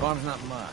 Farm's not much.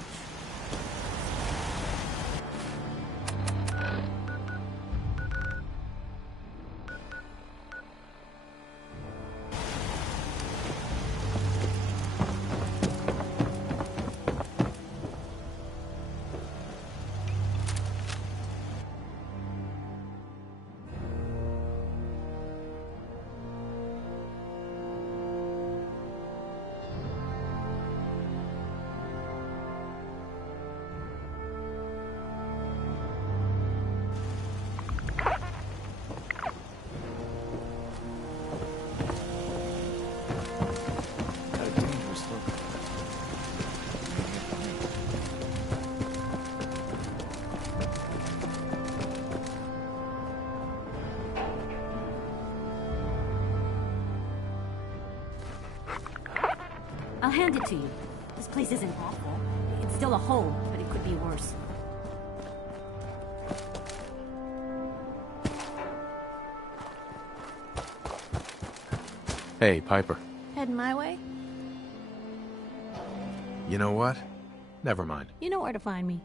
I'll hand it to you. This place isn't awful. It's still a hole, but it could be worse. Hey, Piper. Heading my way? You know what? Never mind. You know where to find me.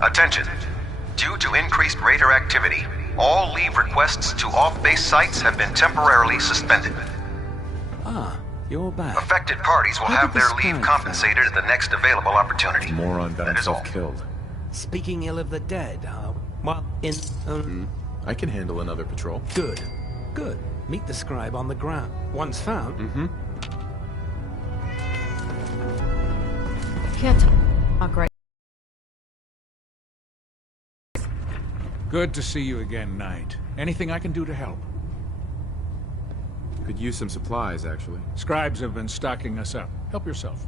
Attention. Due to increased raider activity, all leave requests to off-base sites have been temporarily suspended. Ah, you're back. Affected parties will have their leave compensated at the next available opportunity. Moron got That is all. himself killed. Speaking ill of the dead, well, I can handle another patrol. Good. Good. Meet the scribe on the ground. Once found... Can't talk right. Good to see you again, Knight. Anything I can do to help? Could use some supplies, actually. Scribes have been stocking us up. Help yourself.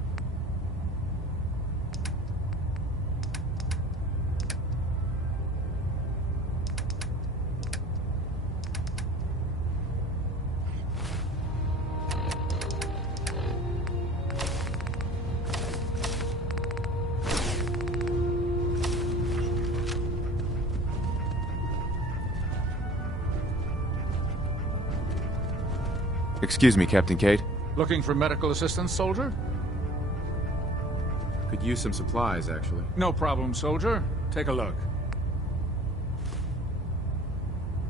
Excuse me, Captain Kate. Looking for medical assistance, soldier? Could use some supplies, actually. No problem, soldier. Take a look.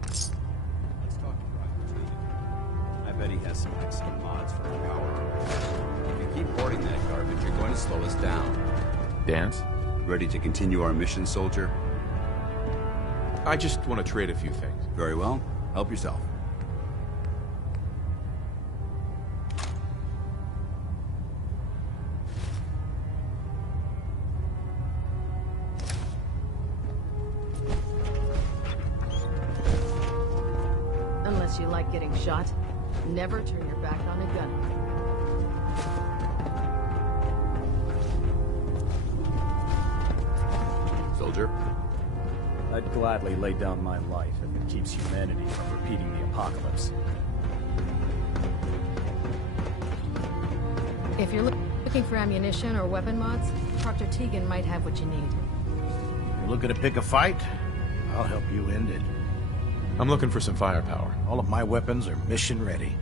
Let's talk to Private Tooth. I bet he has some extra mods for our power. If you keep hoarding that garbage, you're going to slow us down. Dance? Ready to continue our mission, soldier? I just want to trade a few things. Very well. Help yourself. Unless you like getting shot, never turn your back on a gun. Soldier? I'd gladly lay down my life if it keeps humanity from repeating the apocalypse. If you're looking for ammunition or weapon mods, Dr. Tegan might have what you need. You're looking to pick a fight? I'll help you end it. I'm looking for some firepower. All of my weapons are mission ready.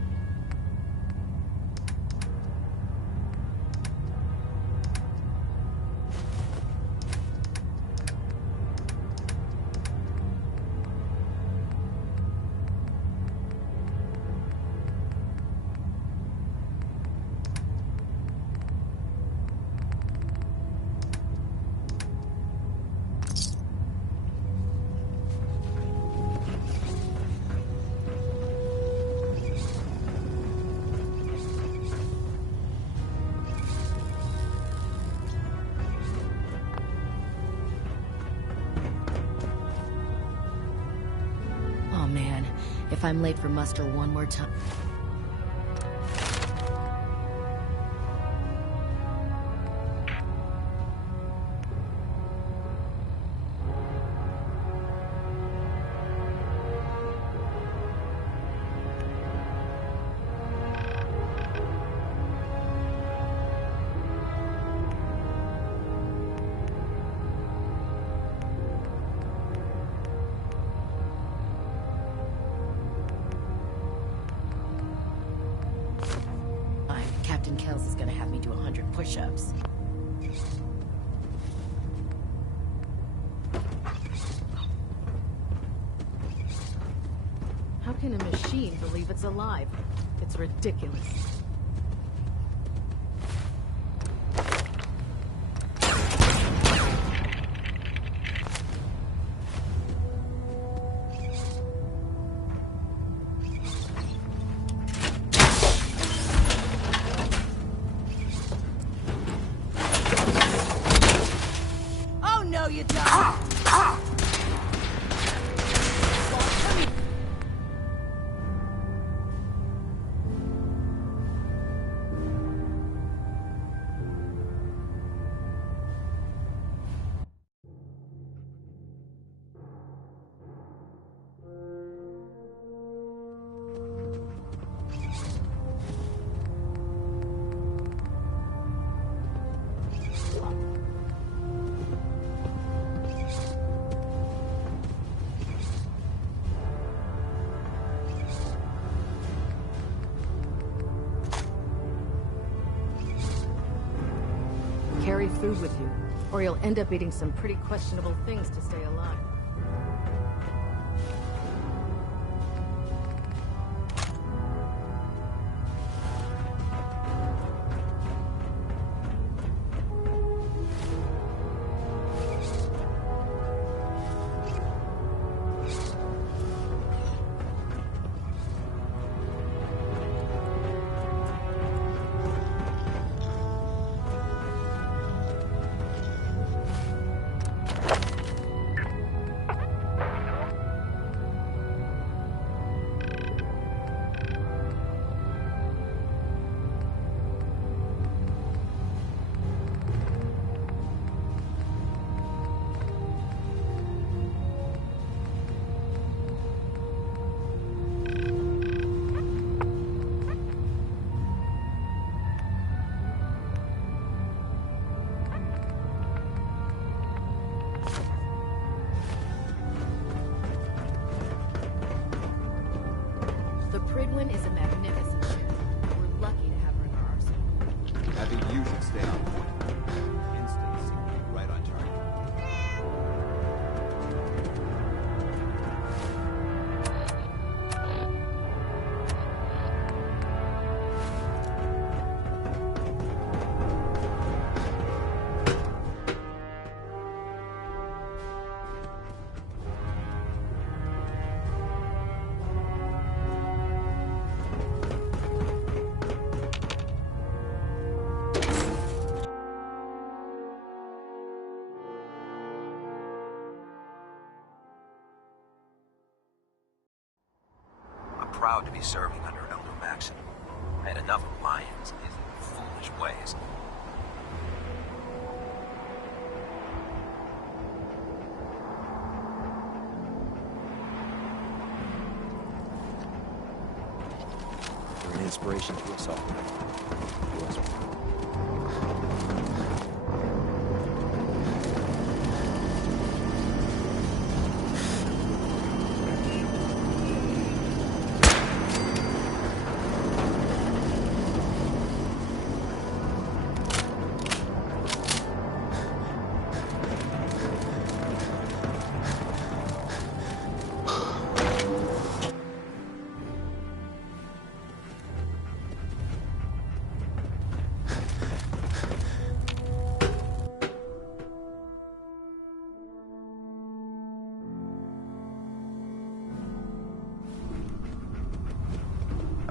Oh man, if I'm late for muster one more time... Captain Kells is gonna have me do 100 push-ups. How can a machine believe it's alive? It's ridiculous. No, you don't! Carry food with you, or you'll end up eating some pretty questionable things to stay alive. Pridwin is a magnificent ship. We're lucky to have her in our arsenal. I think you should stay on point. Instincts seem to be right on target. Proud to be serving under an Elder Maxim. I had enough of lions and his foolish ways. You're an inspiration to us all. You as well.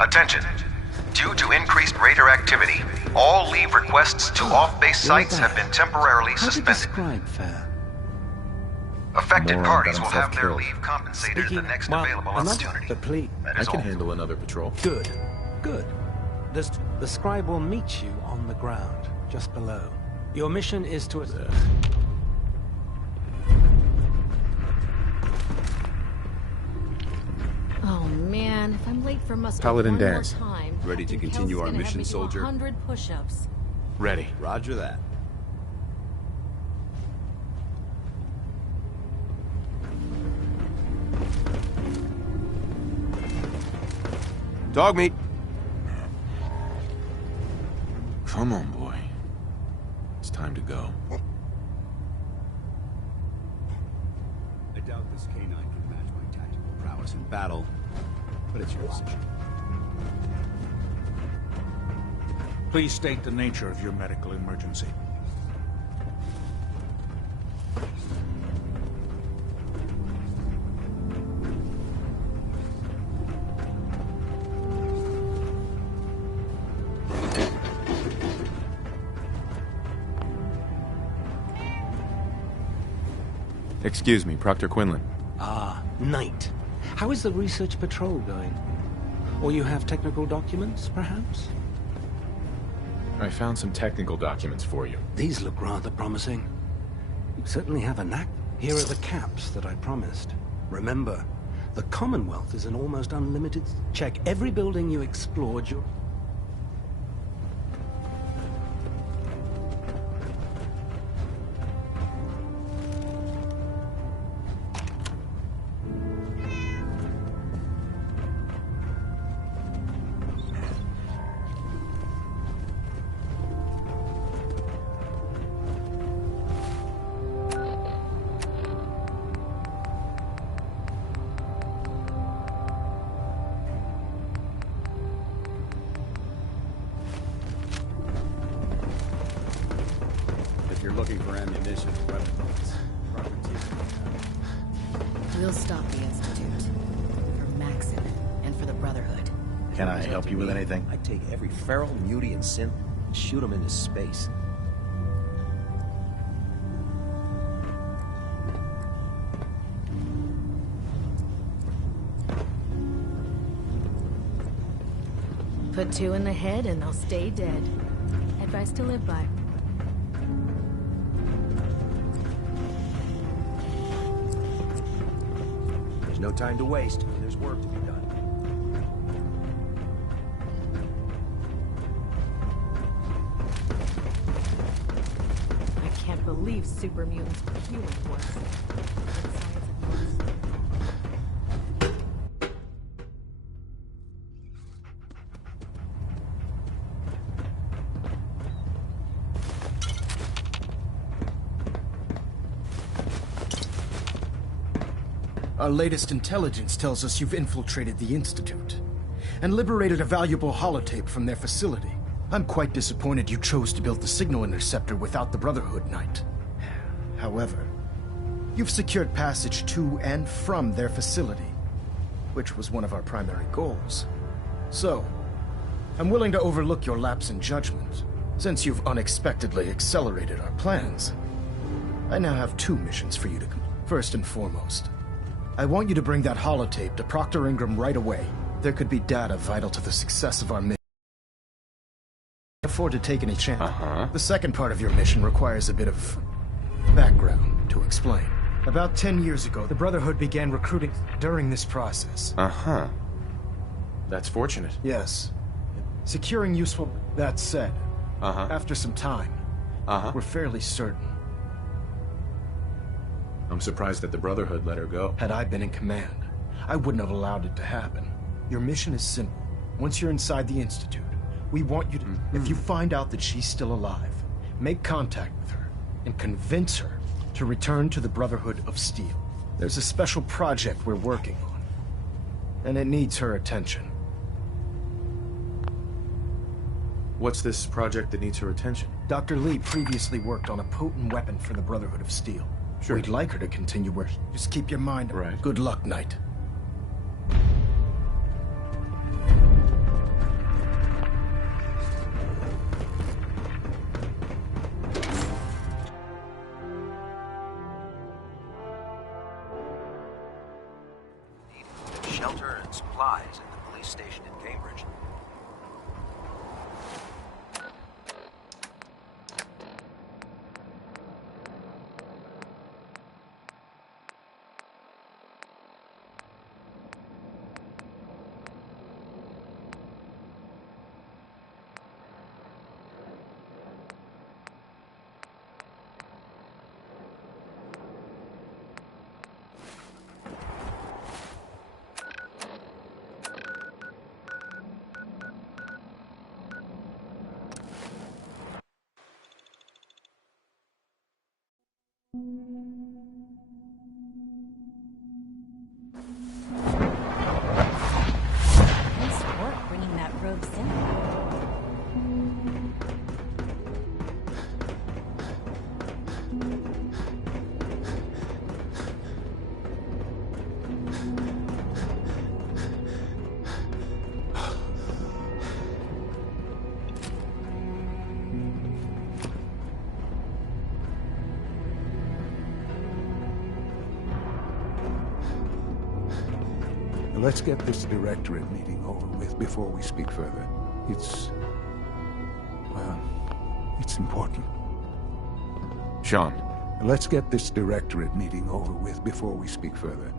Attention. Due to increased raider activity, all leave requests to off-base sites have been temporarily How did the suspended. scribe fare? Affected Moron parties got will have their himself leave compensated at the next available opportunity. The plea. That I is can all. handle another patrol. Good. Good. The scribe will meet you on the ground, just below. Your mission is to... Oh man, if I'm late for muster Paladin one more dance. time, Ready to Captain continue Kelsey's our gonna have mission, me do soldier? 100 push-ups. Ready. Roger that. Dog meat. Come on, boy. It's time to go. I doubt this canine can match my tactical prowess in battle, but it's your decision. Please state the nature of your medical emergency. Excuse me, Proctor Quinlan. Ah, Knight. How is the research patrol going? Or you have technical documents, perhaps? I found some technical documents for you. These look rather promising. You certainly have a knack. Here are the caps that I promised. Remember, the Commonwealth is an almost unlimited... Check every building you explored your... If you're looking for ammunition, weapons, privateer. We'll stop the Institute. For Maxon, and for the Brotherhood. Can I help you with anything? I'd take every feral, mutie, and synth and shoot them into space. Put 2 in the head and they'll stay dead. Advice to live by. There's no time to waste. There's work to be done. I can't believe super mutants were human force. Good science, of course. Our latest intelligence tells us you've infiltrated the Institute and liberated a valuable holotape from their facility. I'm quite disappointed you chose to build the signal interceptor without the Brotherhood, Knight. However, you've secured passage to and from their facility, which was one of our primary goals. So, I'm willing to overlook your lapse in judgment, since you've unexpectedly accelerated our plans. I now have 2 missions for you to complete. First and foremost, I want you to bring that holotape to Proctor Ingram right away. There could be data vital to the success of our mission. Can't afford to take any chance. The second part of your mission requires a bit of background to explain. About 10 years ago, the Brotherhood began recruiting during this process. That's fortunate. Yes. Securing useful... That said, after some time, we're fairly certain. I'm surprised that the Brotherhood let her go. Had I been in command, I wouldn't have allowed it to happen. Your mission is simple. Once you're inside the Institute, we want you to... If you find out that she's still alive, make contact with her and convince her to return to the Brotherhood of Steel. There's a special project we're working on, and it needs her attention. What's this project that needs her attention? Dr. Lee previously worked on a potent weapon for the Brotherhood of Steel. Sure. We'd like her to continue where... Just keep your mind... Right. Good luck, Knight. shelter and supplies at the police station in Cambridge. Nice work bringing that rogue symbol. Let's get this directorate meeting over with before we speak further. Well, it's important. Sean. Let's get this directorate meeting over with before we speak further.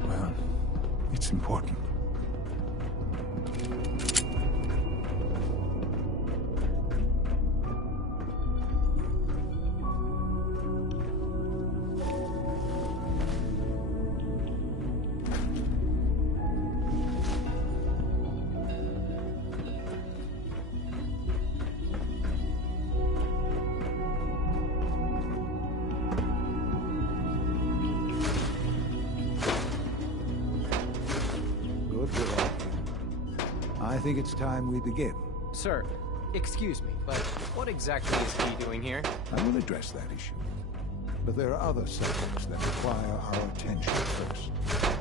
Well, it's important. I think it's time we begin. Sir, excuse me, but what exactly is he doing here? I will address that issue. But there are other subjects that require our attention first.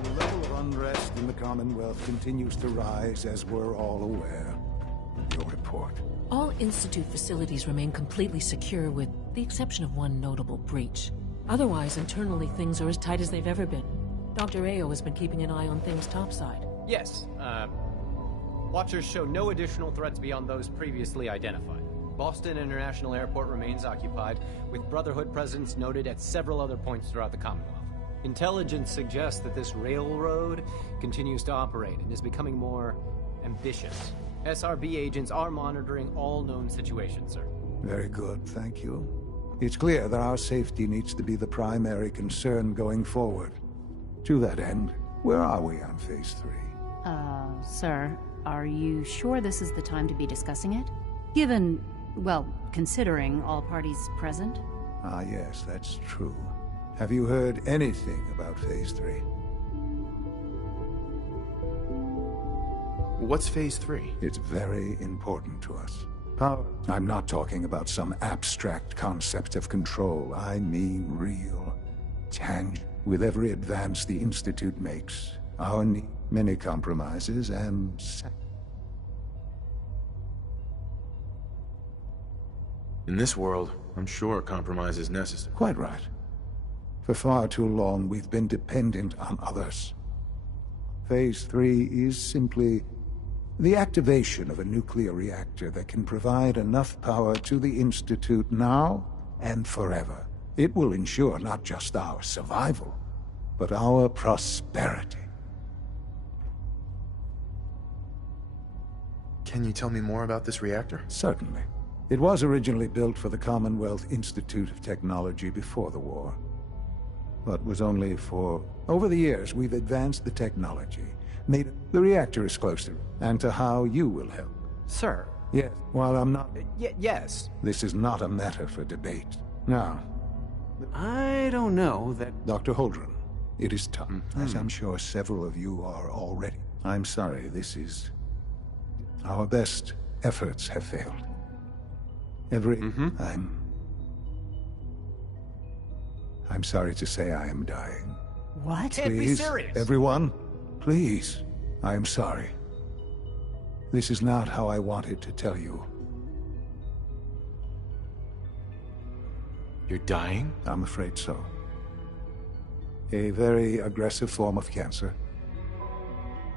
The level of unrest in the Commonwealth continues to rise, as we're all aware. Your report. All Institute facilities remain completely secure with the exception of one notable breach. Otherwise, internally, things are as tight as they've ever been. Dr. Ao has been keeping an eye on things topside. Yes, Watchers show no additional threats beyond those previously identified. Boston International Airport remains occupied, with Brotherhood presence noted at several other points throughout the Commonwealth. Intelligence suggests that this railroad continues to operate and is becoming more ambitious. SRB agents are monitoring all known situations, sir. Very good, thank you. It's clear that our safety needs to be the primary concern going forward. To that end, where are we on Phase 3? Sir, are you sure this is the time to be discussing it? Given, well, considering all parties present? Ah, yes, that's true. Have you heard anything about Phase 3? What's Phase 3? It's very important to us. Power. I'm not talking about some abstract concept of control. I mean real, tangible. With every advance the Institute makes, our need, many compromises, and... In this world, I'm sure compromise is necessary. Quite right. For far too long, we've been dependent on others. Phase 3 is simply the activation of a nuclear reactor that can provide enough power to the Institute now and forever. It will ensure not just our survival, but our prosperity. Can you tell me more about this reactor? Certainly. It was originally built for the Commonwealth Institute of Technology before the war, but was only for... Over the years, we've advanced the technology, made the reactor is closer, and to how you will help. Sir. Yes, while I'm not... yes. This is not a matter for debate. Now... I don't know that... Dr. Holdren, it is tough, as I'm sure several of you are already. I'm sorry, this is... Our best efforts have failed. I'm sorry to say I am dying. What? Please, Can't be serious. Everyone, please. I am sorry. This is not how I wanted to tell you. You're dying? I'm afraid so. A very aggressive form of cancer.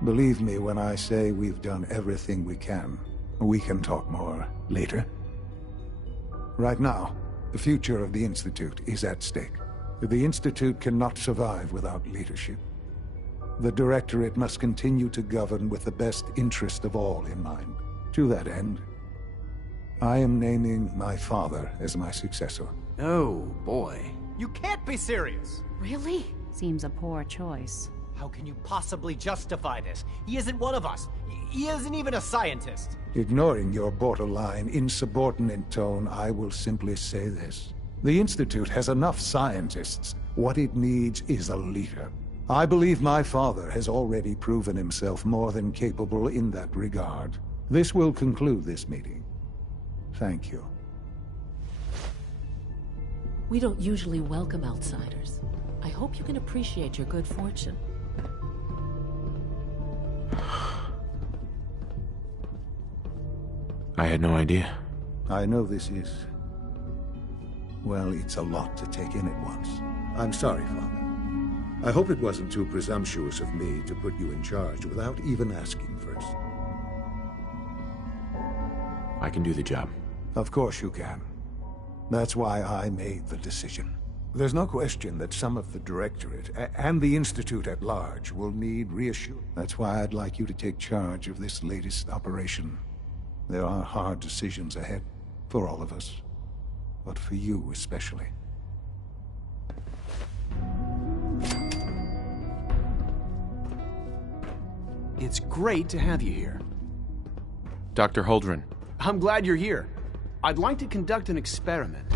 Believe me when I say we've done everything we can. We can talk more later. Right now, the future of the Institute is at stake. The Institute cannot survive without leadership. The Directorate must continue to govern with the best interest of all in mind. To that end, I am naming my father as my successor. Oh, boy. You can't be serious! Really? Seems a poor choice. How can you possibly justify this? He isn't one of us. He isn't even a scientist. Ignoring your borderline, insubordinate tone, I will simply say this. The Institute has enough scientists. What it needs is a leader. I believe my father has already proven himself more than capable in that regard. This will conclude this meeting. Thank you. We don't usually welcome outsiders. I hope you can appreciate your good fortune. I had no idea. I know this is... well, it's a lot to take in at once. I'm sorry, Father. I hope it wasn't too presumptuous of me to put you in charge without even asking first. I can do the job. Of course you can. That's why I made the decision. There's no question that some of the Directorate and the Institute at large will need reassurance. That's why I'd like you to take charge of this latest operation. There are hard decisions ahead, for all of us, but for you especially. It's great to have you here. Dr. Holdren. I'm glad you're here. I'd like to conduct an experiment,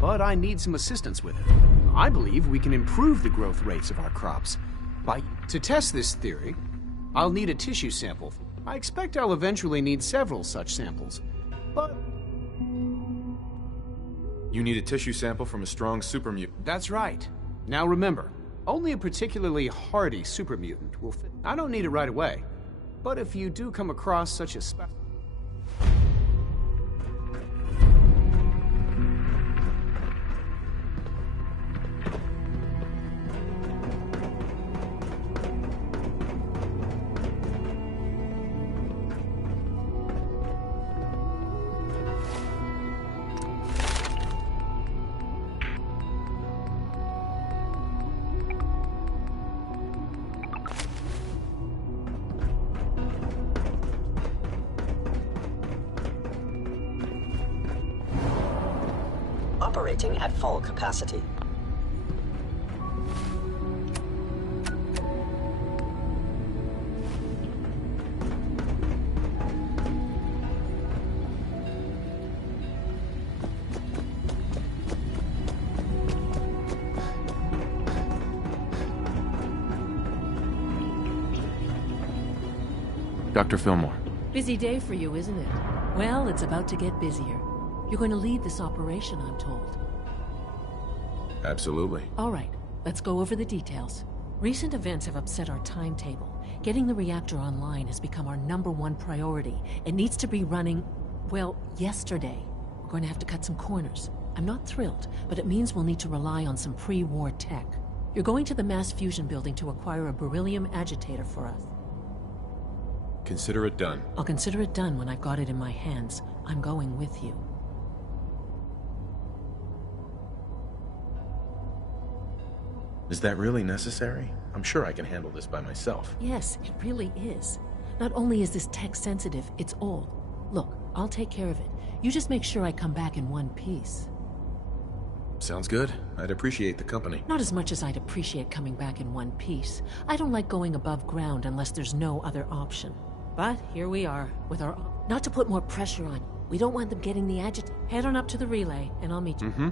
but I need some assistance with it. I believe we can improve the growth rates of our crops. To test this theory, I'll need a tissue sample. I expect I'll eventually need several such samples, but... You need a tissue sample from a strong super mutant. That's right. Now remember, only a particularly hardy super mutant will fit. I don't need it right away, but if you do come across such a specimen... Operating at full capacity. Dr. Fillmore. Busy day for you, isn't it? Well, it's about to get busier. You're going to lead this operation, I'm told. Absolutely. All right, let's go over the details. Recent events have upset our timetable. Getting the reactor online has become our #1 priority. It needs to be running, well, yesterday. We're going to have to cut some corners. I'm not thrilled, but it means we'll need to rely on some pre-war tech. You're going to the mass fusion building to acquire a beryllium agitator for us. Consider it done. I'll consider it done when I've got it in my hands. I'm going with you. Is that really necessary? I'm sure I can handle this by myself. Yes, it really is. Not only is this tech sensitive, it's old. Look, I'll take care of it. You just make sure I come back in one piece. Sounds good. I'd appreciate the company. Not as much as I'd appreciate coming back in one piece. I don't like going above ground unless there's no other option. But here we are, with our... Not to put more pressure on you. We don't want them getting the agitator. Head on up to the relay, and I'll meet you. Mm-hmm.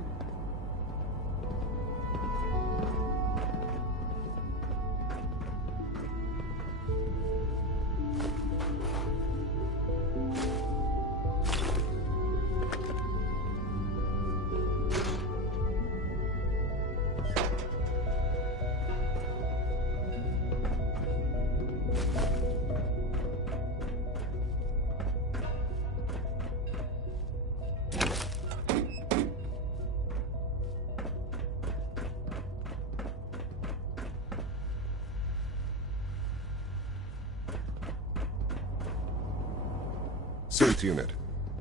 Synth Unit,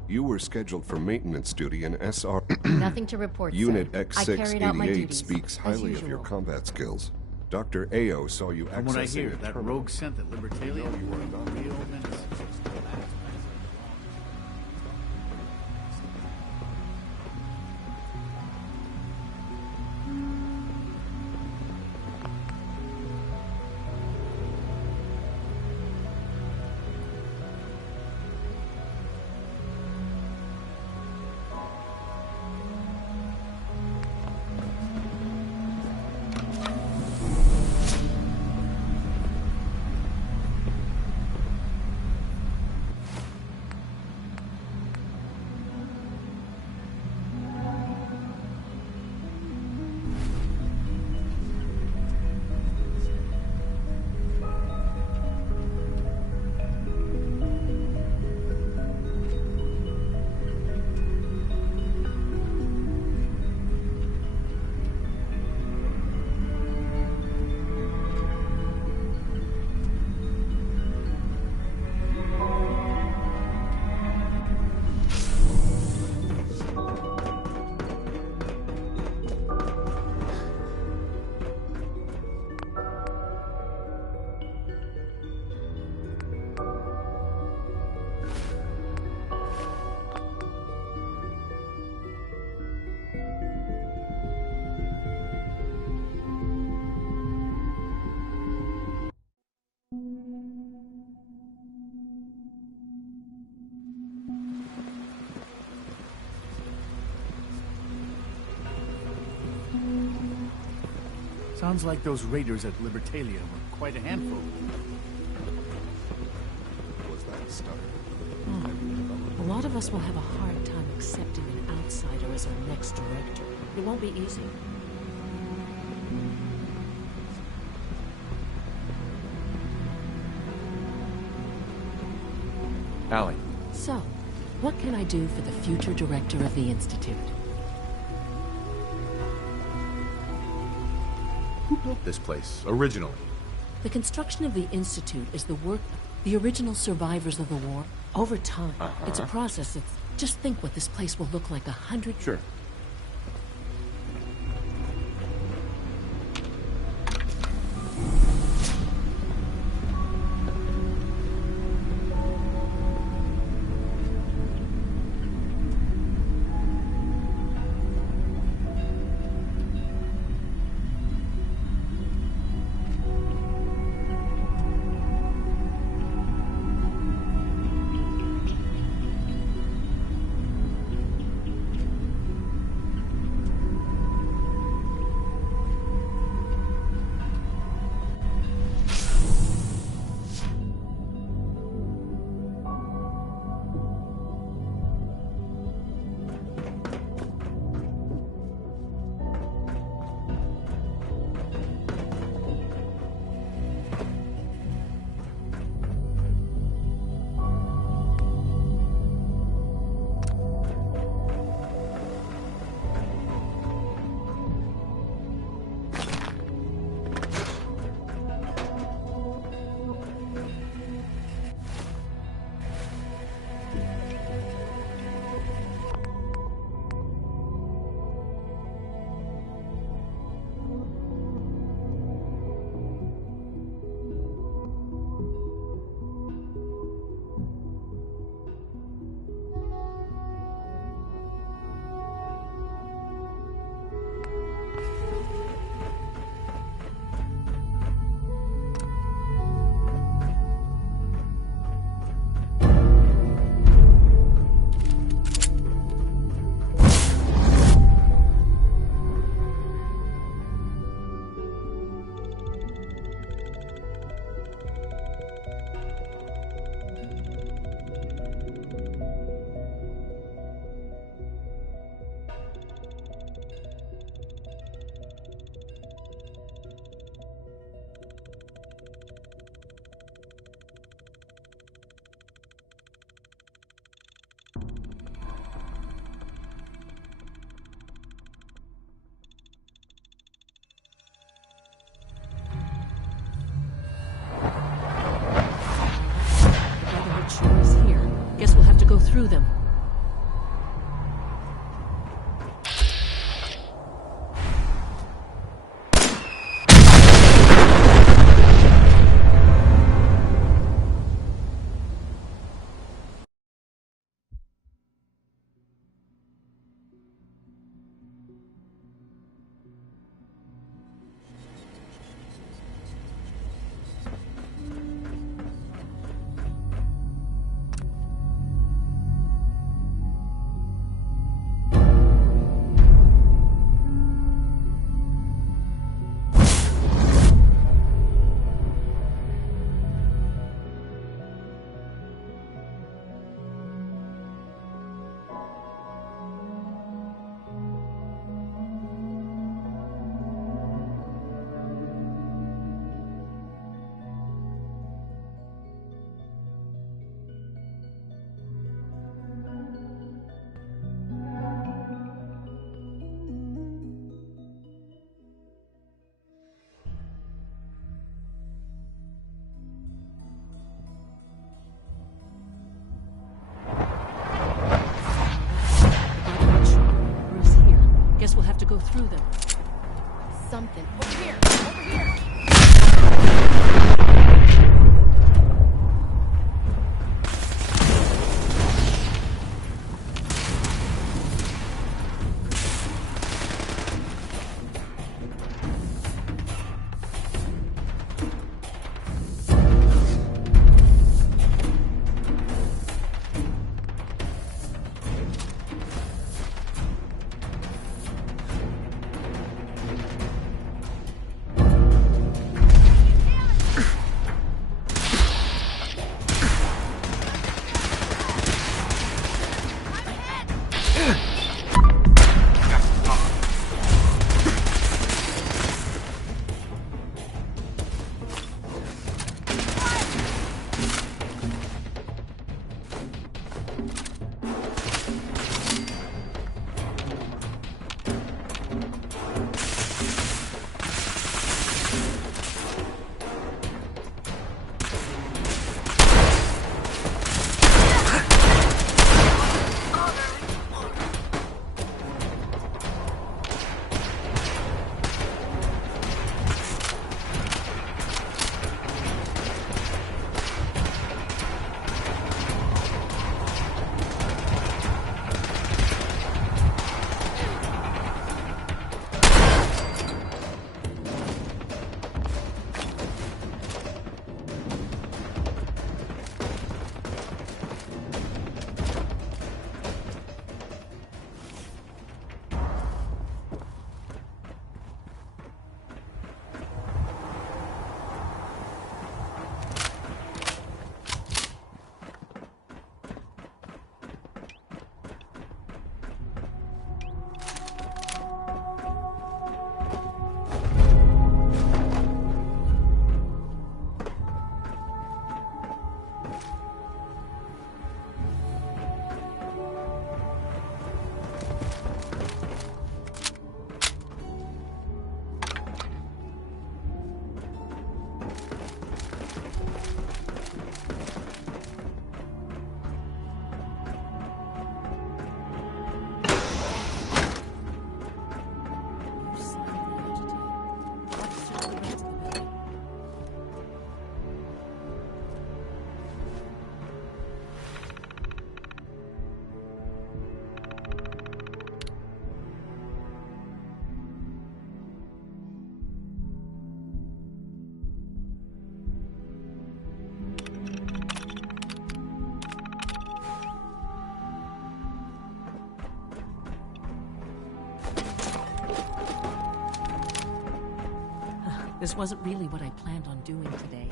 you were scheduled for maintenance duty in SR... Nothing to report, Unit sir. I carried out my X688 duties, speaks as highly of your usual. combat skills. Dr. Ao saw you From what I accessing hear, a that terminal. rogue scent at Libertalia, you were a real menace. Sounds like those raiders at Libertalia were quite a handful. Was that start? A lot of us will have a hard time accepting an outsider as our next director. It won't be easy. Allie. So, what can I do for the future director of the Institute? Who built this place, originally? The construction of the Institute is the work of the original survivors of the war. Over time, it's a process that's... Just think what this place will look like 100... Sure. go through them. Guess we'll have to go through them. Something. Over here! Over here! This wasn't really what I planned on doing today.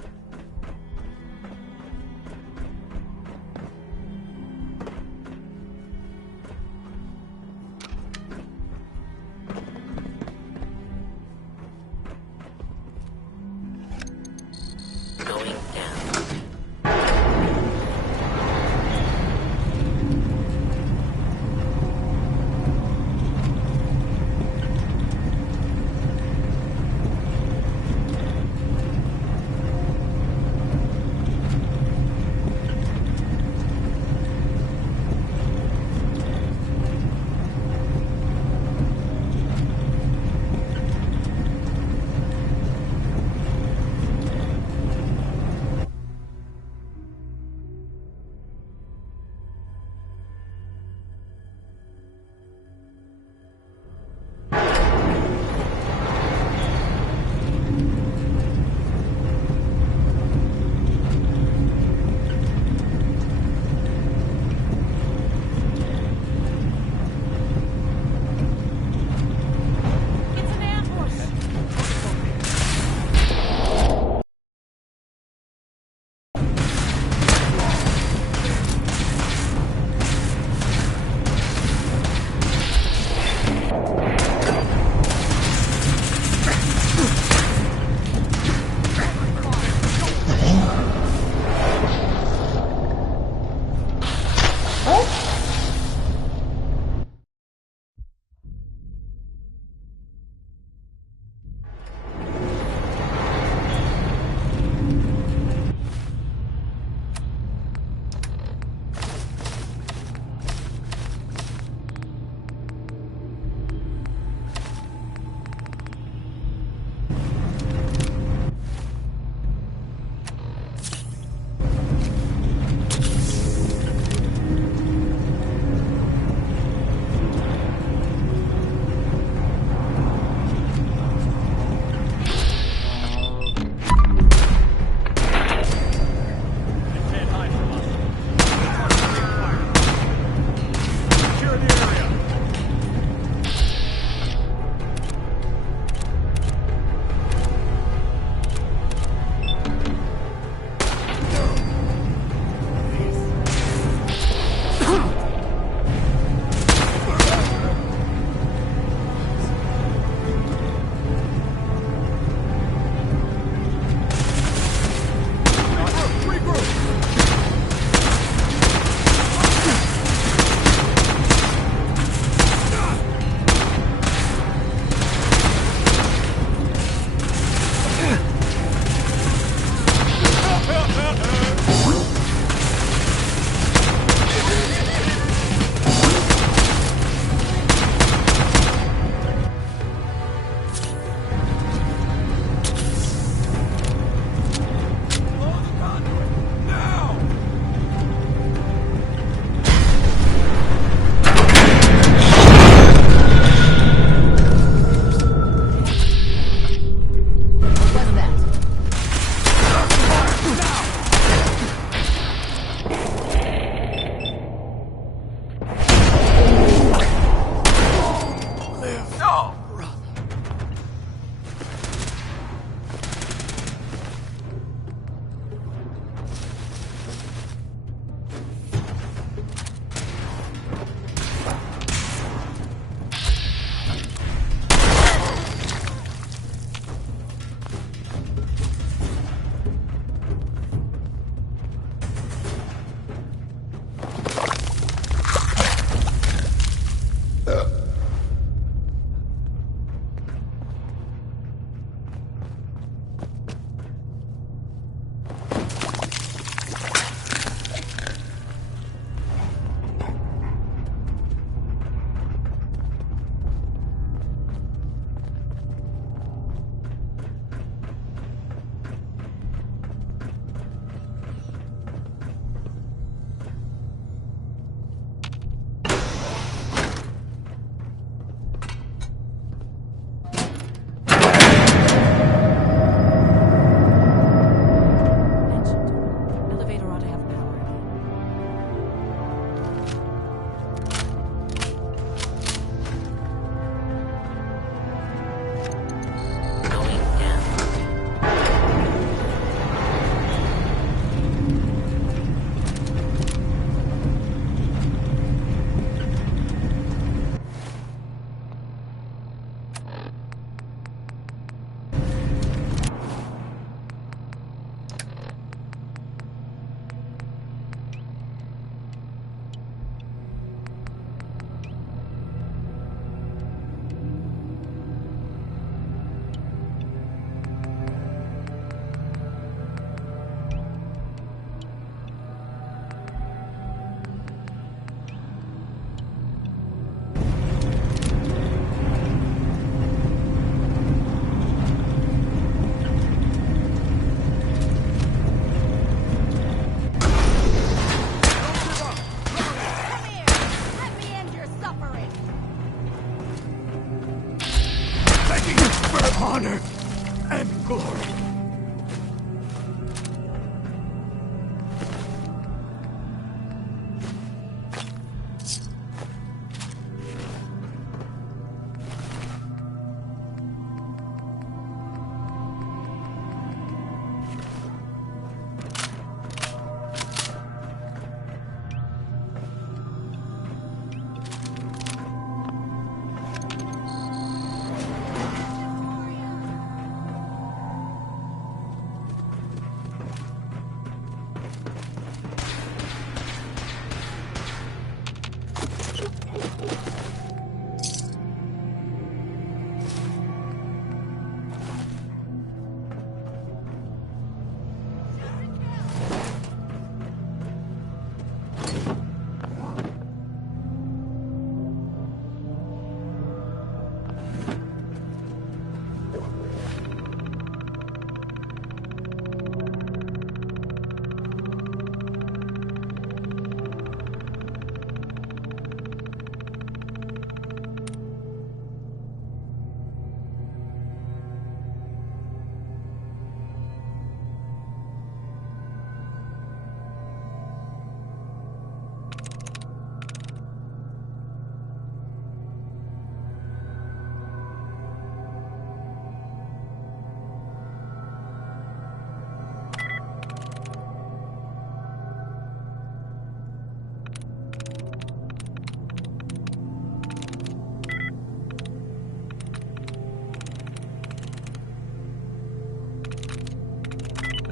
Going down.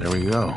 There we go.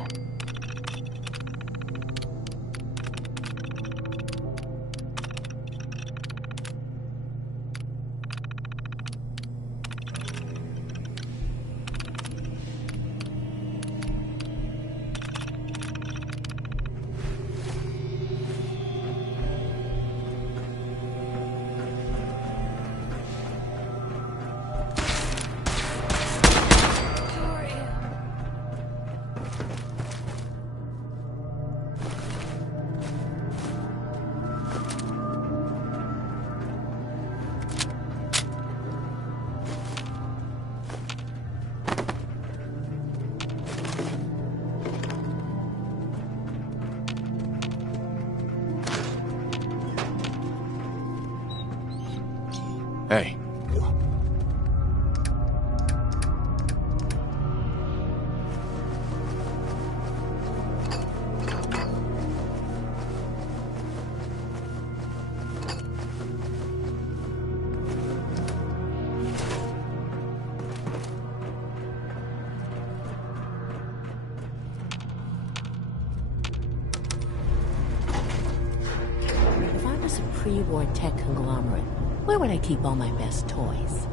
Hey. If I was a pre-war tech conglomerate, where would I keep all my best toys?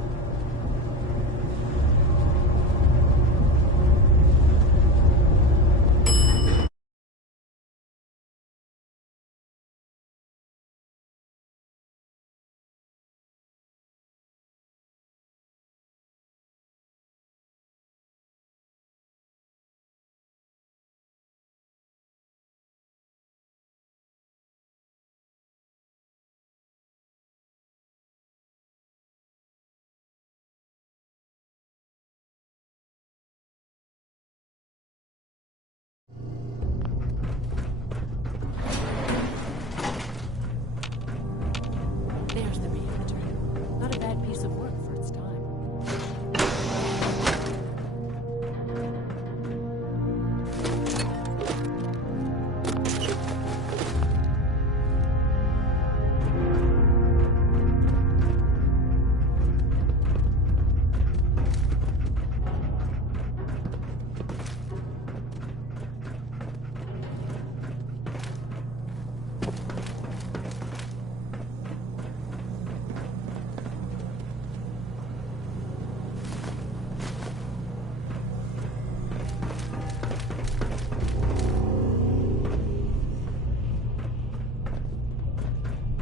There's the reactor. Not a bad piece of work for its time.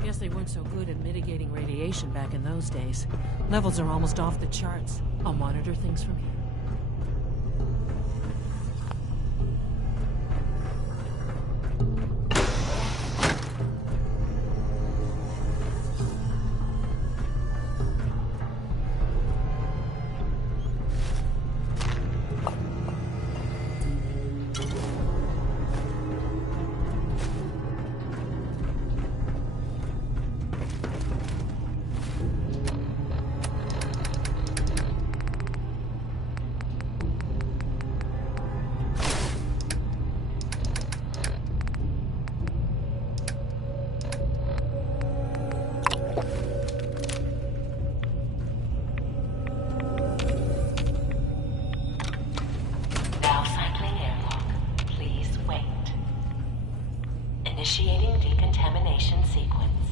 Guess they weren't so good at mitigating radiation back in those days. Levels are almost off the charts. I'll monitor things from here. Initiating decontamination sequence.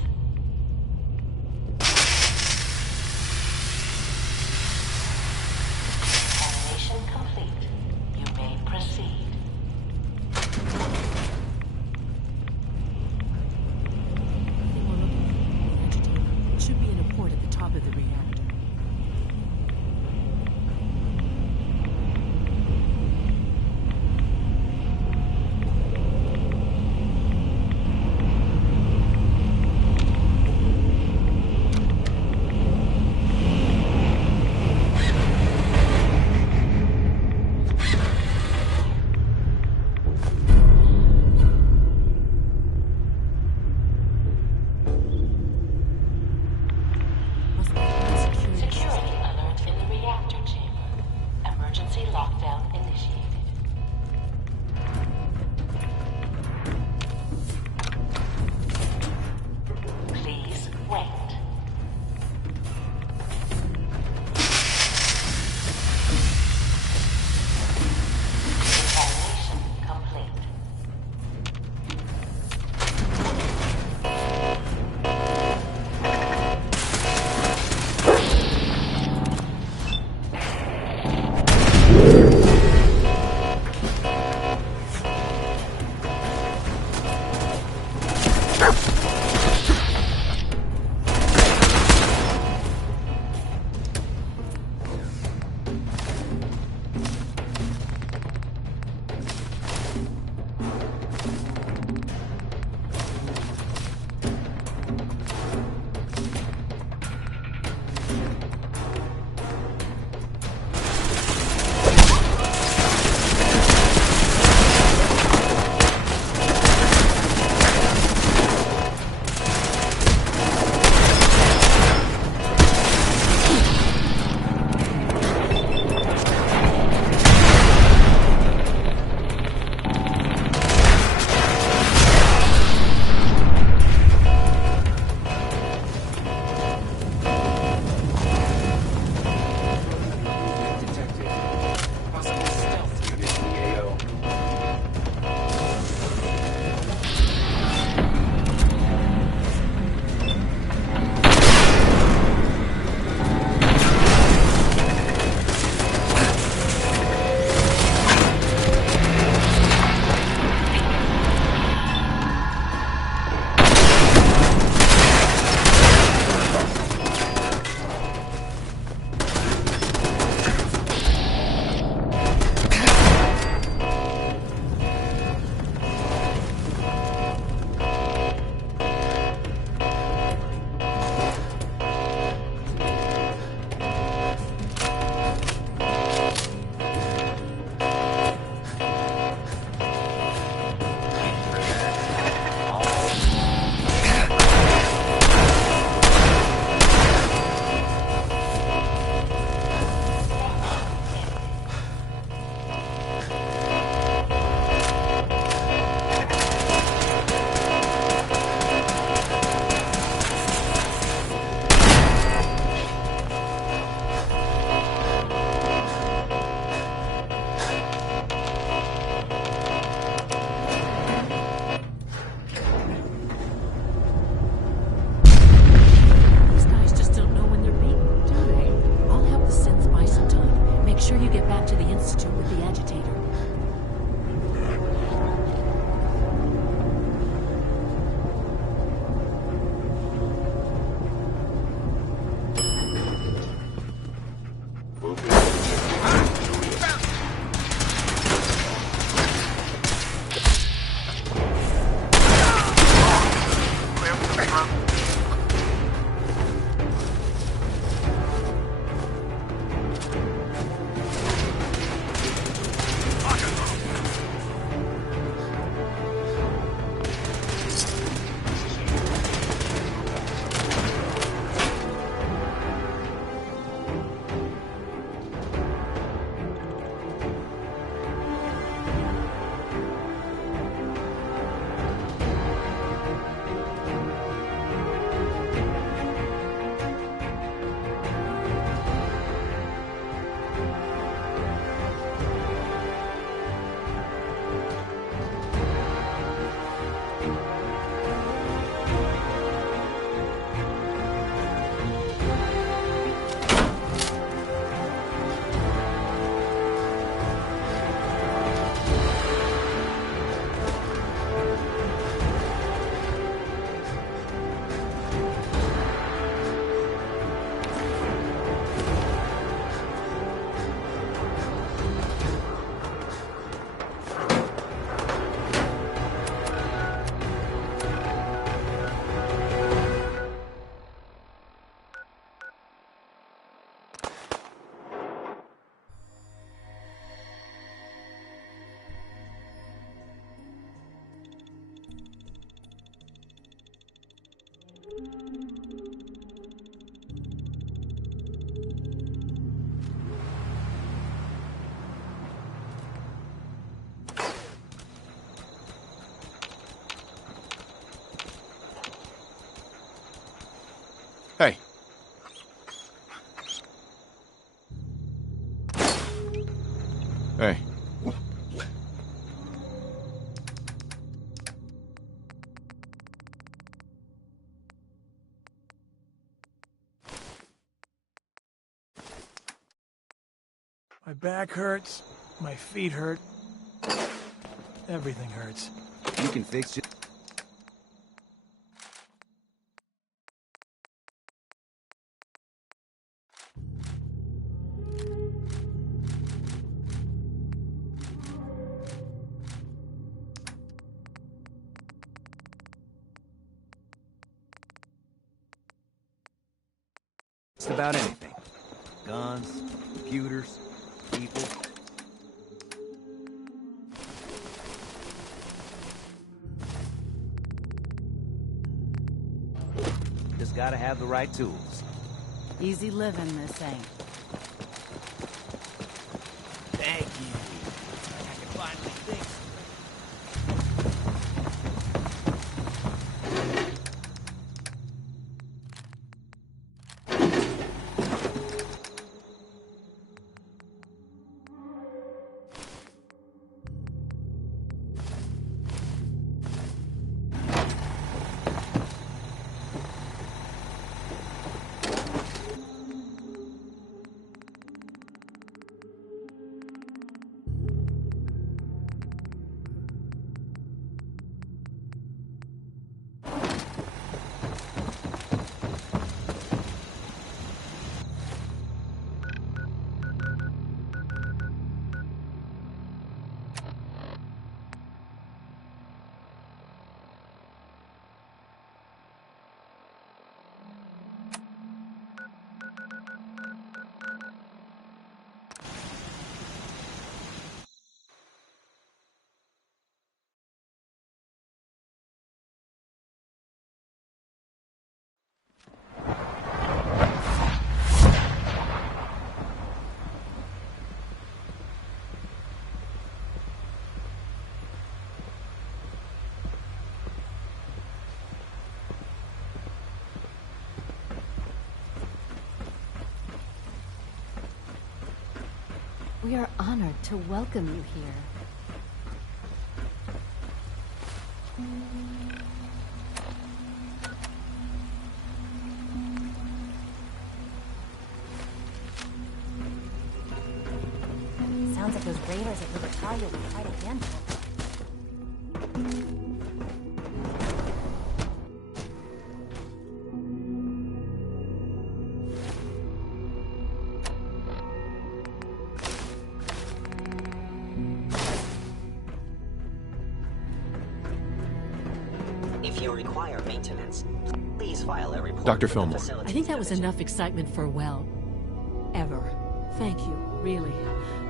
Decontamination complete. You may proceed. It should be in a port at the top of the reactor. Hey. My back hurts. My feet hurt. Everything hurts. You can fix it. Just about anything. Guns, computers, people. Just gotta have the right tools. Easy living, this ain't. Thank you. I can finally fix We are honored to welcome you here. Sounds like those raiders at Libertalia were quite a handful. If you require maintenance, please file a report. Dr. with the Fillmore. facility I think that was enough excitement for, well, ever. Thank you, really.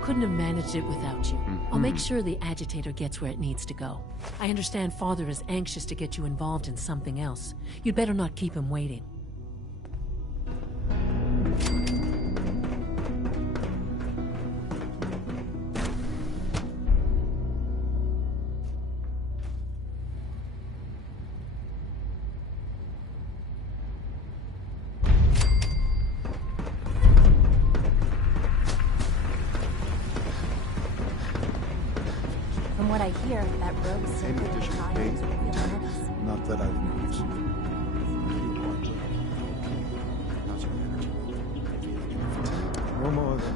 Couldn't have managed it without you. I'll make sure the agitator gets where it needs to go. I understand Father is anxious to get you involved in something else. You'd better not keep him waiting. From what I hear, that rogue Any Silver additional Libertalia pay? is a real menace. Not that I've noticed. How's your energy? No more than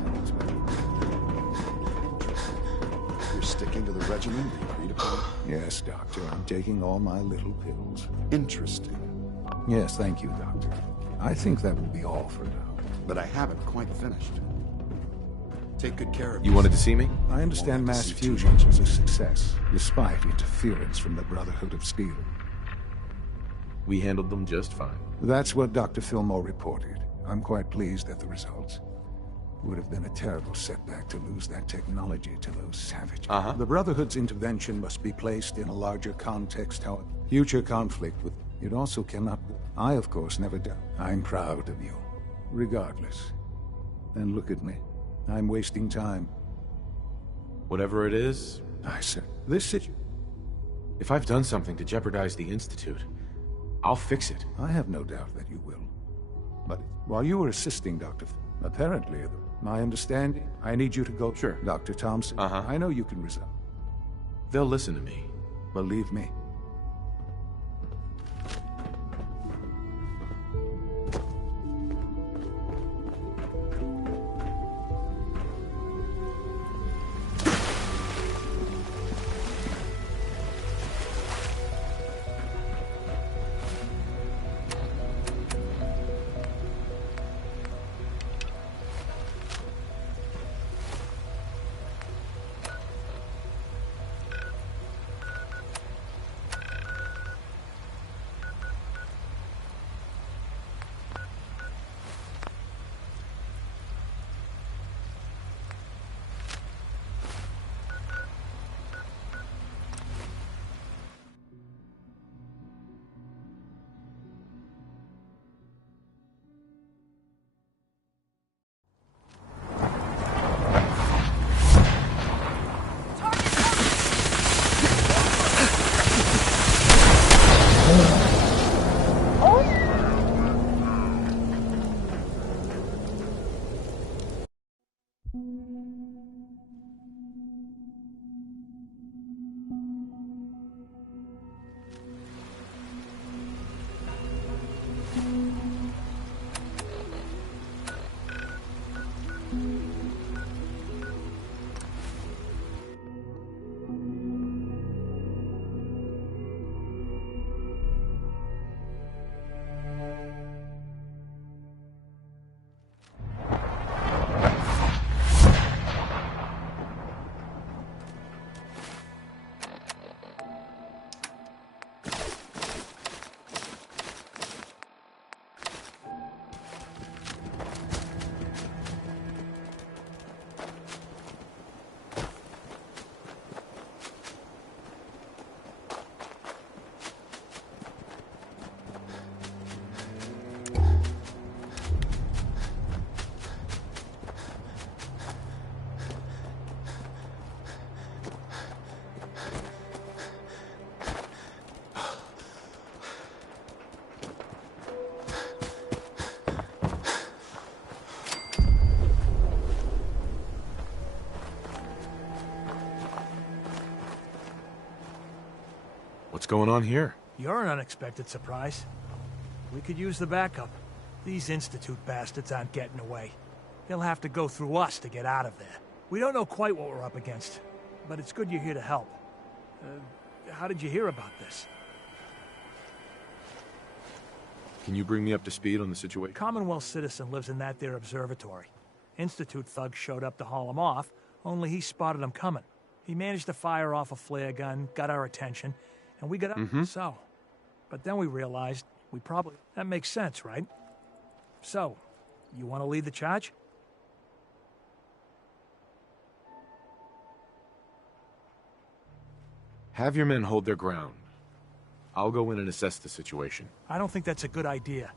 You're sticking to the regimen we agreed upon? Yes, Doctor. I'm taking all my little pills. Interesting. Yes, thank you, Doctor. I think that will be all for now. But I haven't quite finished. Take good care of You wanted to see me? I understand Won't have to mass see too fusion much. was a success, despite interference from the Brotherhood of Steel. We handled them just fine. That's what Dr. Fillmore reported. I'm quite pleased at the results. It would have been a terrible setback to lose that technology to those savages. The Brotherhood's intervention must be placed in a larger context, however. Future conflict with... It also cannot... I, of course, never doubt. I'm proud of you. Regardless. And look at me. I'm wasting time. Whatever it is, I said, this situation... if I've done something to jeopardize the Institute, I'll fix it. I have no doubt that you will. But while you were assisting Dr. Apparently, My understanding? I need you to go. Sure. Dr. Thompson. Uh-huh. I know you can resolve. They'll listen to me. Believe me. What's going on here? You're an unexpected surprise. We could use the backup. These Institute bastards aren't getting away. They'll have to go through us to get out of there. We don't know quite what we're up against, but it's good you're here to help. How did you hear about this? Can you bring me up to speed on the situation? Commonwealth citizen lives in that there observatory. Institute thugs showed up to haul him off, only he spotted them coming. He managed to fire off a flare gun, got our attention, and we got up. So, but then we realized we probably... That makes sense, right? So, you want to lead the charge? Have your men hold their ground. I'll go in and assess the situation. I don't think that's a good idea.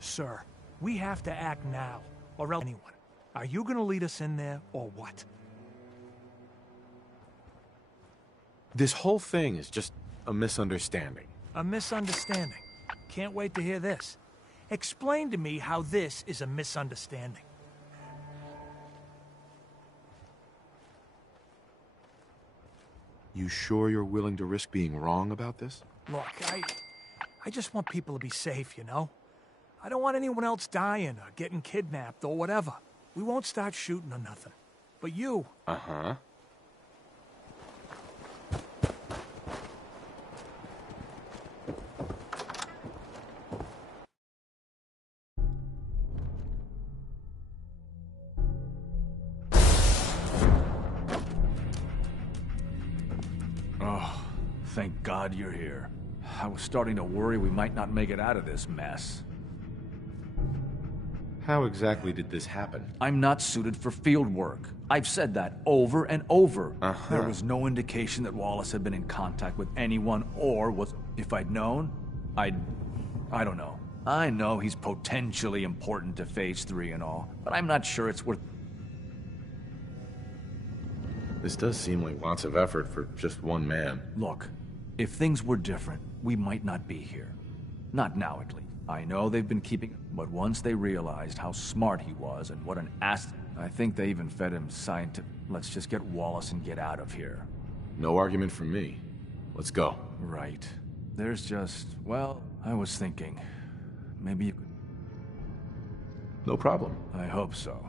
Sir, we have to act now, or else anyone. Are you going to lead us in there, or what? This whole thing is just a misunderstanding. A misunderstanding. Can't wait to hear this. Explain to me how this is a misunderstanding. You sure you're willing to risk being wrong about this? Look, I just want people to be safe, you know? I don't want anyone else dying or getting kidnapped or whatever. We won't start shooting or nothing. But you... Uh-huh. Oh, thank God you're here. I was starting to worry we might not make it out of this mess. How exactly did this happen? I'm not suited for field work. I've said that over and over. There was no indication that Wallace had been in contact with anyone or was... If I'd known, I don't know. I know he's potentially important to Phase 3 and all, but I'm not sure it's worth... This does seem like lots of effort for just one man. Look, if things were different, we might not be here. Not now, at least. I know they've been keeping... But once they realized how smart he was and what an ass... I think they even fed him scientific. Let's just get Wallace and get out of here. No argument from me. Let's go. Right. There's just, well, I was thinking, maybe you could... No problem. I hope so.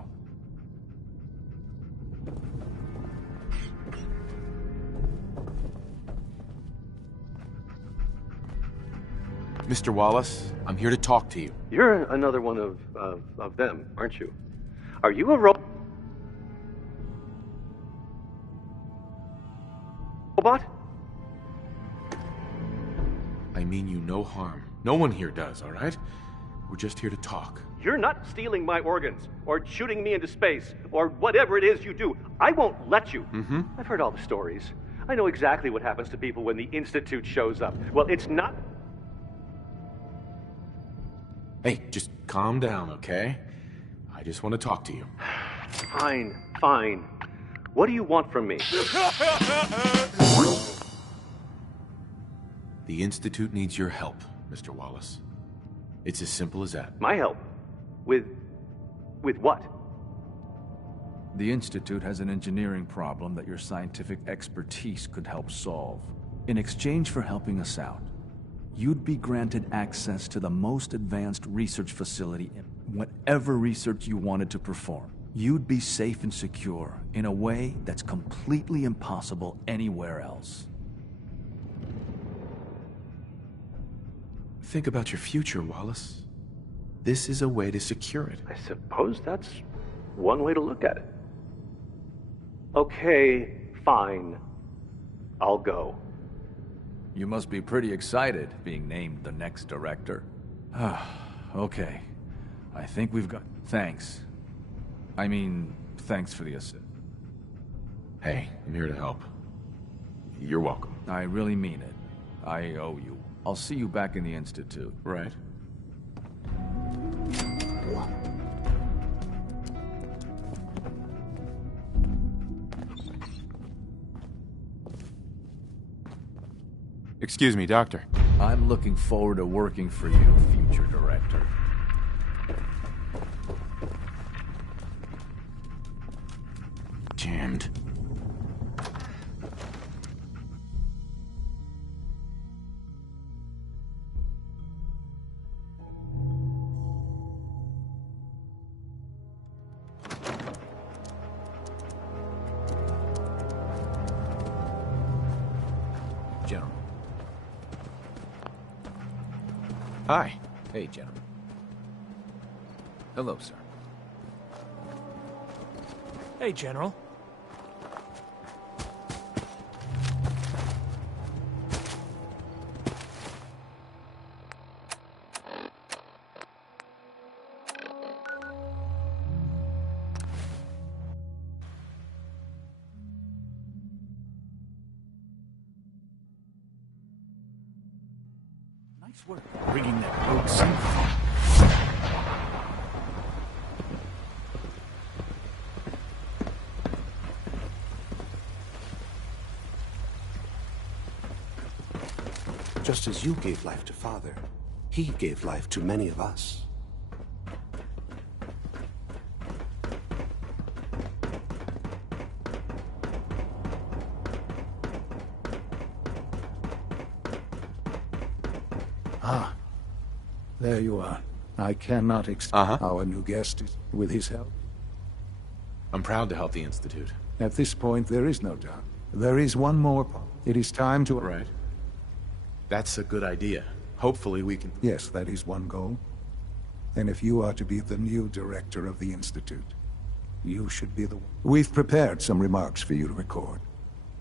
Mr. Wallace, I'm here to talk to you. You're another one of them, aren't you? Are you a robot? I mean you no harm. No one here does, all right? We're just here to talk. You're not stealing my organs, or shooting me into space, or whatever it is you do. I won't let you. Mm-hmm. I've heard all the stories. I know exactly what happens to people when the Institute shows up. Well, it's not... Hey, just calm down, okay? I just want to talk to you. Fine, fine. What do you want from me? The Institute needs your help, Mr. Wallace. It's as simple as that. My help? With what? The Institute has an engineering problem that your scientific expertise could help solve. In exchange for helping us out, you'd be granted access to the most advanced research facility in whatever research you wanted to perform. You'd be safe and secure in a way that's completely impossible anywhere else. Think about your future, Wallace. This is a way to secure it. I suppose that's one way to look at it. Okay, fine. I'll go. You must be pretty excited being named the next director. Okay. I think we've got... Thanks. I mean, thanks for the assist. Hey, I'm here to help. You're welcome. I really mean it. I owe you. I'll see you back in the Institute. Right. Excuse me, Doctor. I'm looking forward to working for you, future director. Jammed. General. Hi. Hey, General. Hello, sir. Hey, General. Nice work bringing that rogue synth. Just as you gave life to Father, he gave life to many of us. Ah, there you are. I cannot accept our new guest with his help. I'm proud to help the Institute. At this point, there is no doubt. There is one more part. It is time to... Right. That's a good idea. Hopefully we can... Yes, that is one goal. And if you are to be the new director of the Institute, you should be the one. We've prepared some remarks for you to record.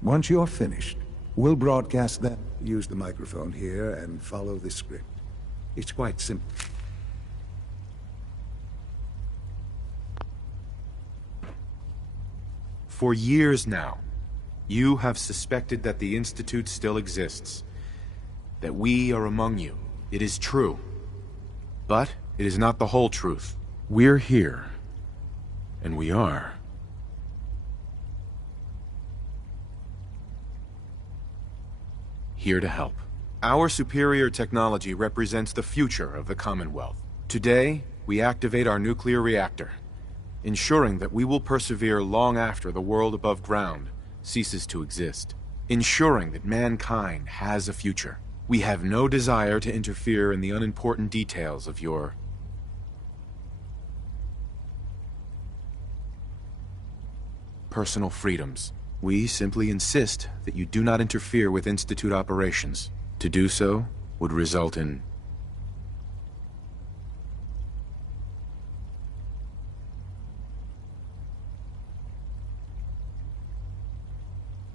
Once you're finished, we'll broadcast them. Use the microphone here and follow the script. It's quite simple. For years now, you have suspected that the Institute still exists. That we are among you. It is true. But it is not the whole truth. We're here. And we are. Here to help. Our superior technology represents the future of the Commonwealth. Today, we activate our nuclear reactor. ensuring that we will persevere long after the world above ground ceases to exist, ensuring that mankind has a future. We have no desire to interfere in the unimportant details of your personal freedoms. We simply insist that you do not interfere with Institute operations. To do so would result in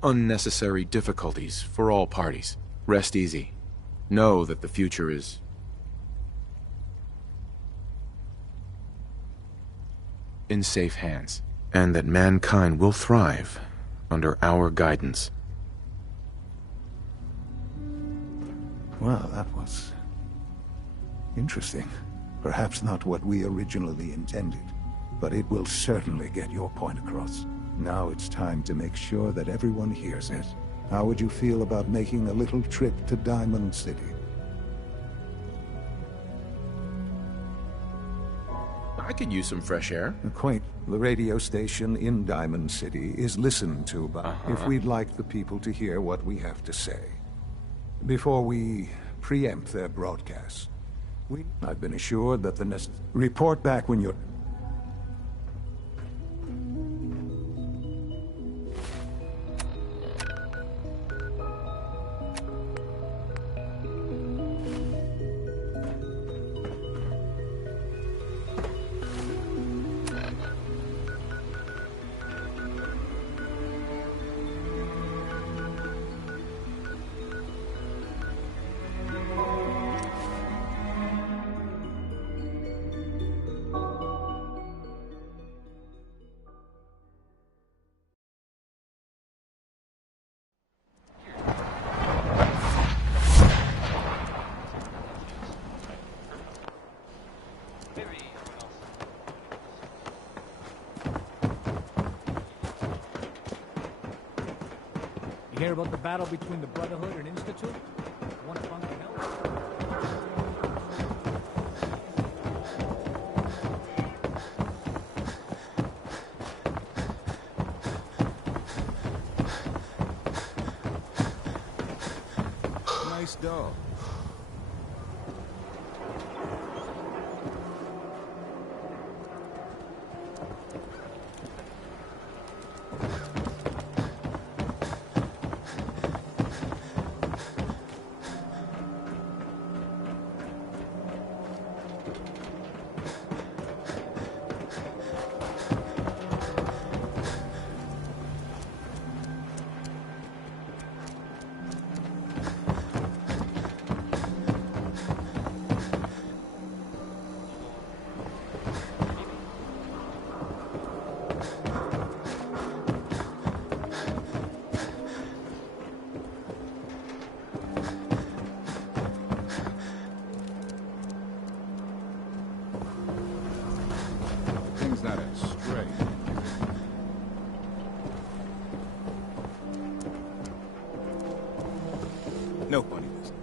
unnecessary difficulties for all parties. Rest easy. Know that the future is in safe hands, and that mankind will thrive under our guidance. Well, that was interesting. Perhaps not what we originally intended, but it will certainly get your point across. Now it's time to make sure that everyone hears it. How would you feel about making a little trip to Diamond City? I could use some fresh air. Quite. The radio station in Diamond City is listened to by... If we'd like the people to hear what we have to say. Before we preempt their broadcast, I've been assured that the report back when you're... You hear about the battle between the Brotherhood and Institute? One Bunker Hill? Nice dog. Things not as straight. No funny business.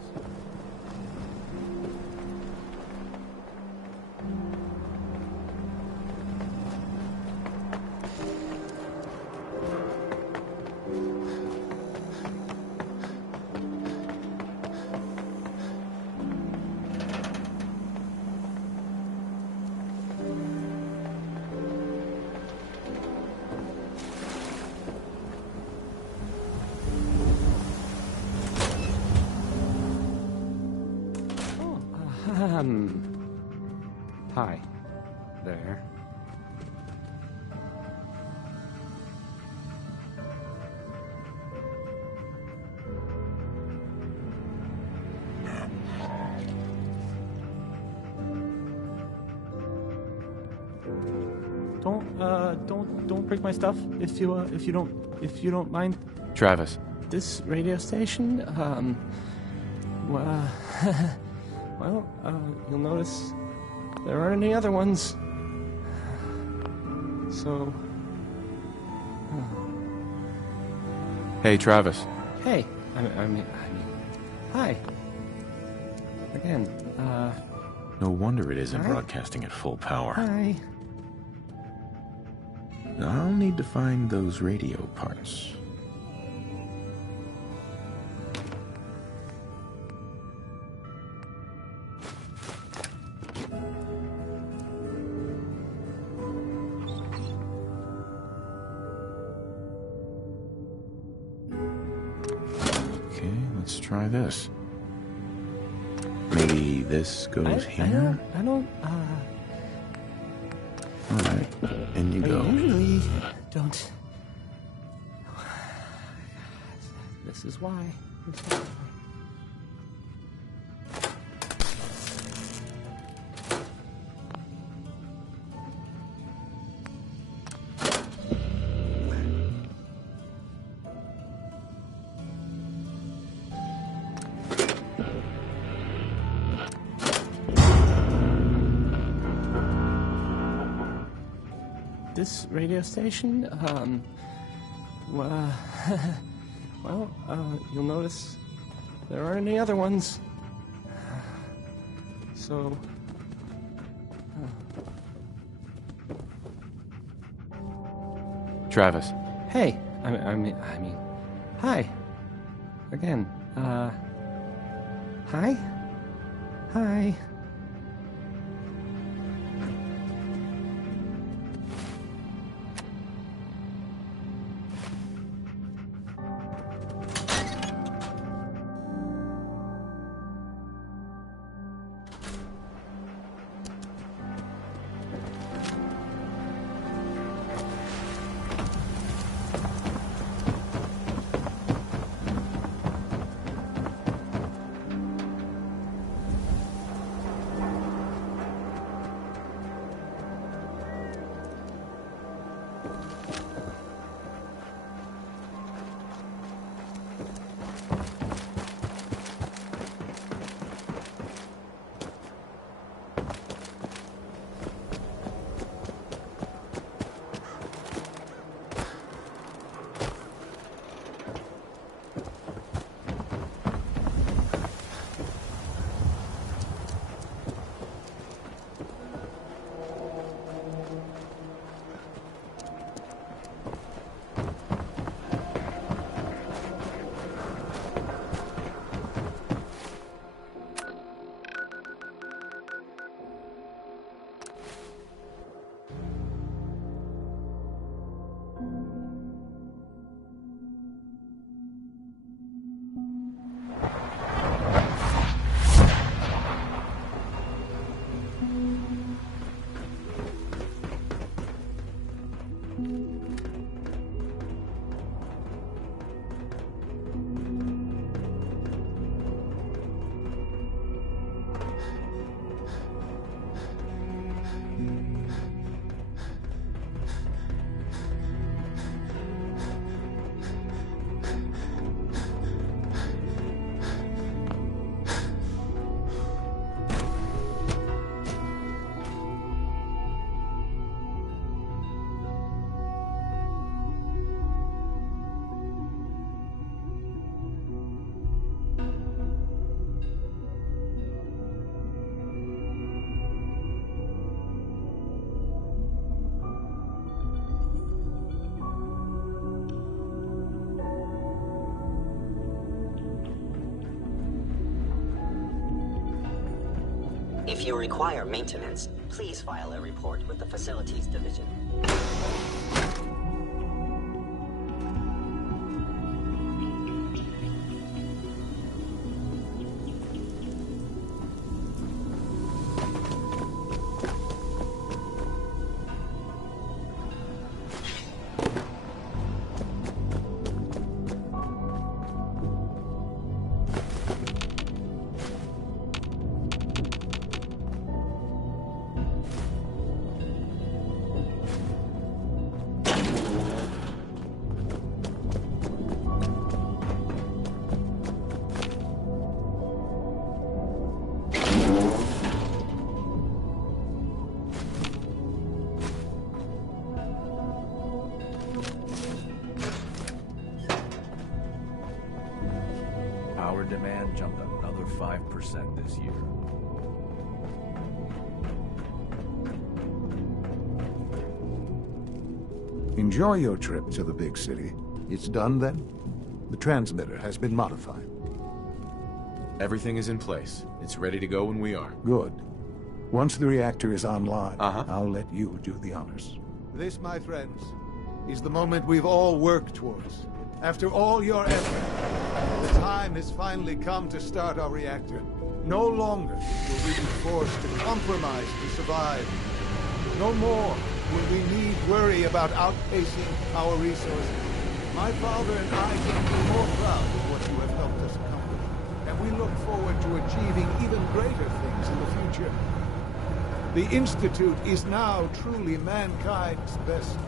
Hi. There. Don't break my stuff if you don't mind. Travis. This radio station, well, you'll notice there aren't any other ones. So... Hey, Travis. Hey, I mean, hi. Again, No wonder it isn't Hi. broadcasting at full power. Hi. I'll need to find those radio parts. Okay, let's try this. Maybe this goes here? I don't, Alright, in you go. I usually don't... This is why. This radio station, well, you'll notice there aren't any other ones. So, Travis. hey, I mean, hi. Again, hi? Hi. If you require maintenance, please file a report with the Facilities Division. Power demand jumped another 5% this year. Enjoy your trip to the big city. It's done then? The transmitter has been modified. Everything is in place. It's ready to go when we are. Good. Once the reactor is online, Uh-huh. I'll let you do the honors. This, my friends, is the moment we've all worked towards. After all your effort, the time has finally come to start our reactor. No longer will we be forced to compromise to survive. No more will we need worry about outpacing our resources. My father and I can be more proud of what you have helped us accomplish, and we look forward to achieving even greater things in the future. The Institute is now truly mankind's best hope.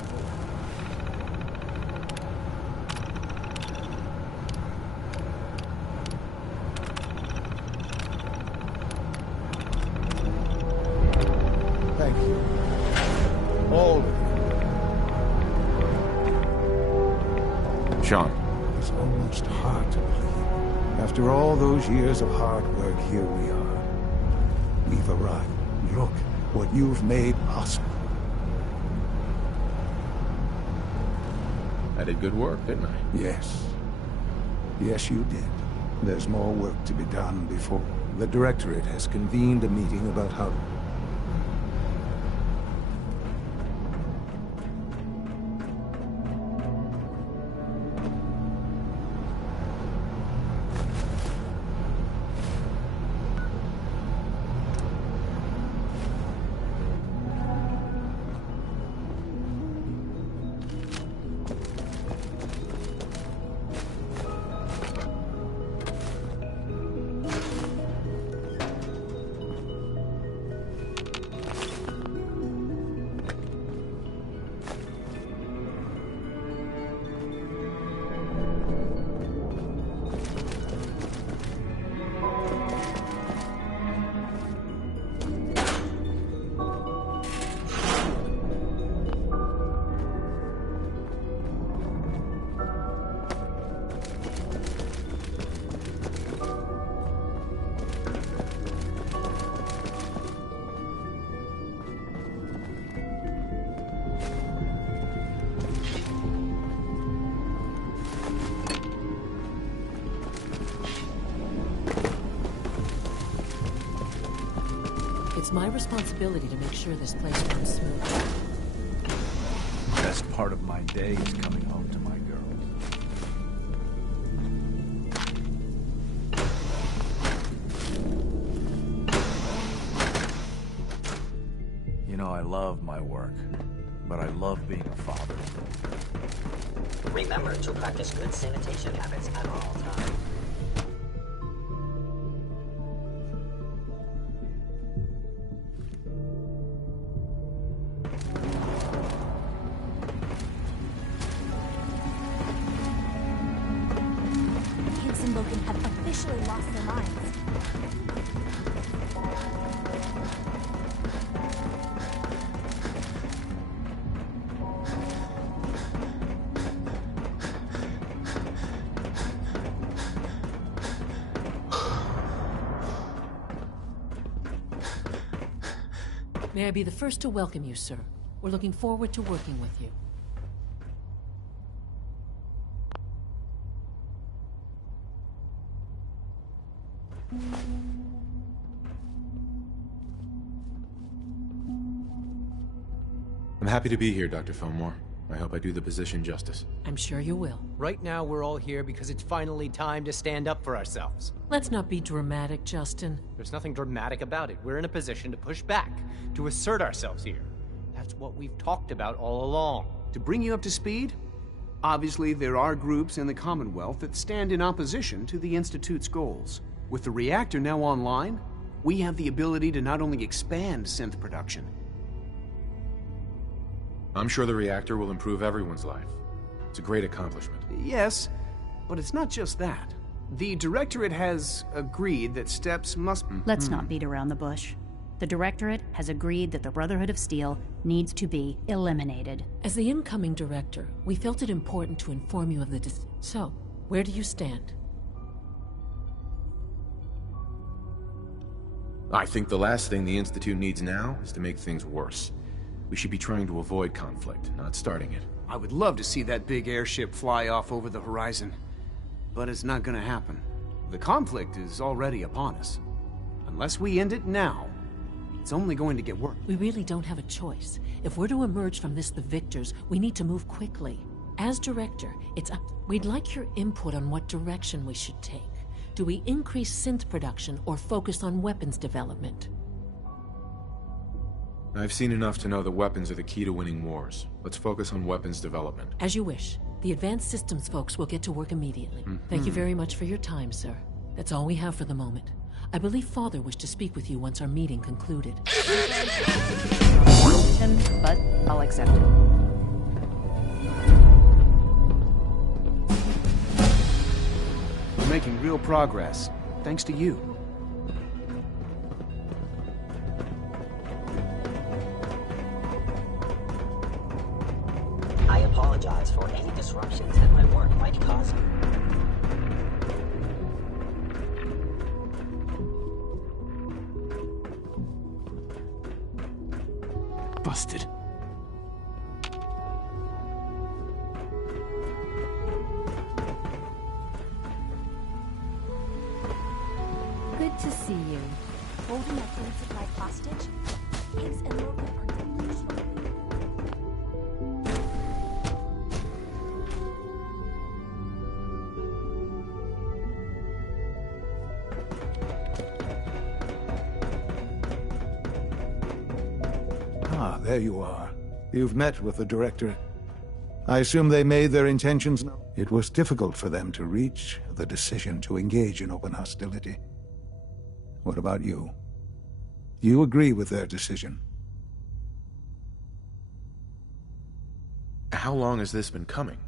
Thank you. All of you. Sean. It's almost hard to believe. After all those years of hard work, here we are. We've arrived. Look what you've made possible. I did good work, didn't I? Yes. Yes, you did. There's more work to be done before... The Directorate has convened a meeting about how... It's my responsibility to make sure this place runs smoothly. Best part of my day is coming home to my girls. You know, I love my work, but I love being a father. Remember to practice good sanitation habits at all times. Have officially lost their minds. May I be the first to welcome you, sir. We're looking forward to working with you. I'm happy to be here, Dr. Fillmore. I hope I do the position justice. I'm sure you will. Right now, we're all here because it's finally time to stand up for ourselves. Let's not be dramatic, Justin. There's nothing dramatic about it. We're in a position to push back, to assert ourselves here. That's what we've talked about all along. To bring you up to speed, obviously there are groups in the Commonwealth that stand in opposition to the Institute's goals. With the reactor now online, we have the ability to not only expand synth production. I'm sure the reactor will improve everyone's life. It's a great accomplishment. Yes, but it's not just that. The Directorate has agreed that steps must... Let's not beat around the bush. The Directorate has agreed that the Brotherhood of Steel needs to be eliminated. As the incoming director, we felt it important to inform you of the So, where do you stand? I think the last thing the Institute needs now is to make things worse. We should be trying to avoid conflict, not starting it. I would love to see that big airship fly off over the horizon. But it's not gonna happen. The conflict is already upon us. Unless we end it now, it's only going to get worse. We really don't have a choice. If we're to emerge from this the victors, we need to move quickly. As director, it's up. We'd like your input on what direction we should take. Do we increase synth production or focus on weapons development? I've seen enough to know that weapons are the key to winning wars. Let's focus on weapons development. As you wish. The advanced systems folks will get to work immediately. Thank you very much for your time, sir. That's all we have for the moment. I believe Father wished to speak with you once our meeting concluded. But I'll accept it. We're making real progress, thanks to you. I apologize for any disruptions that my work might cause you. Busted. Good to see you. Holding a food supply hostage? Pigs and local are delusional. Ah, there you are. You've met with the director. I assume they made their intentions known. It was difficult for them to reach the decision to engage in open hostility. What about you? You agree with their decision? How long has this been coming?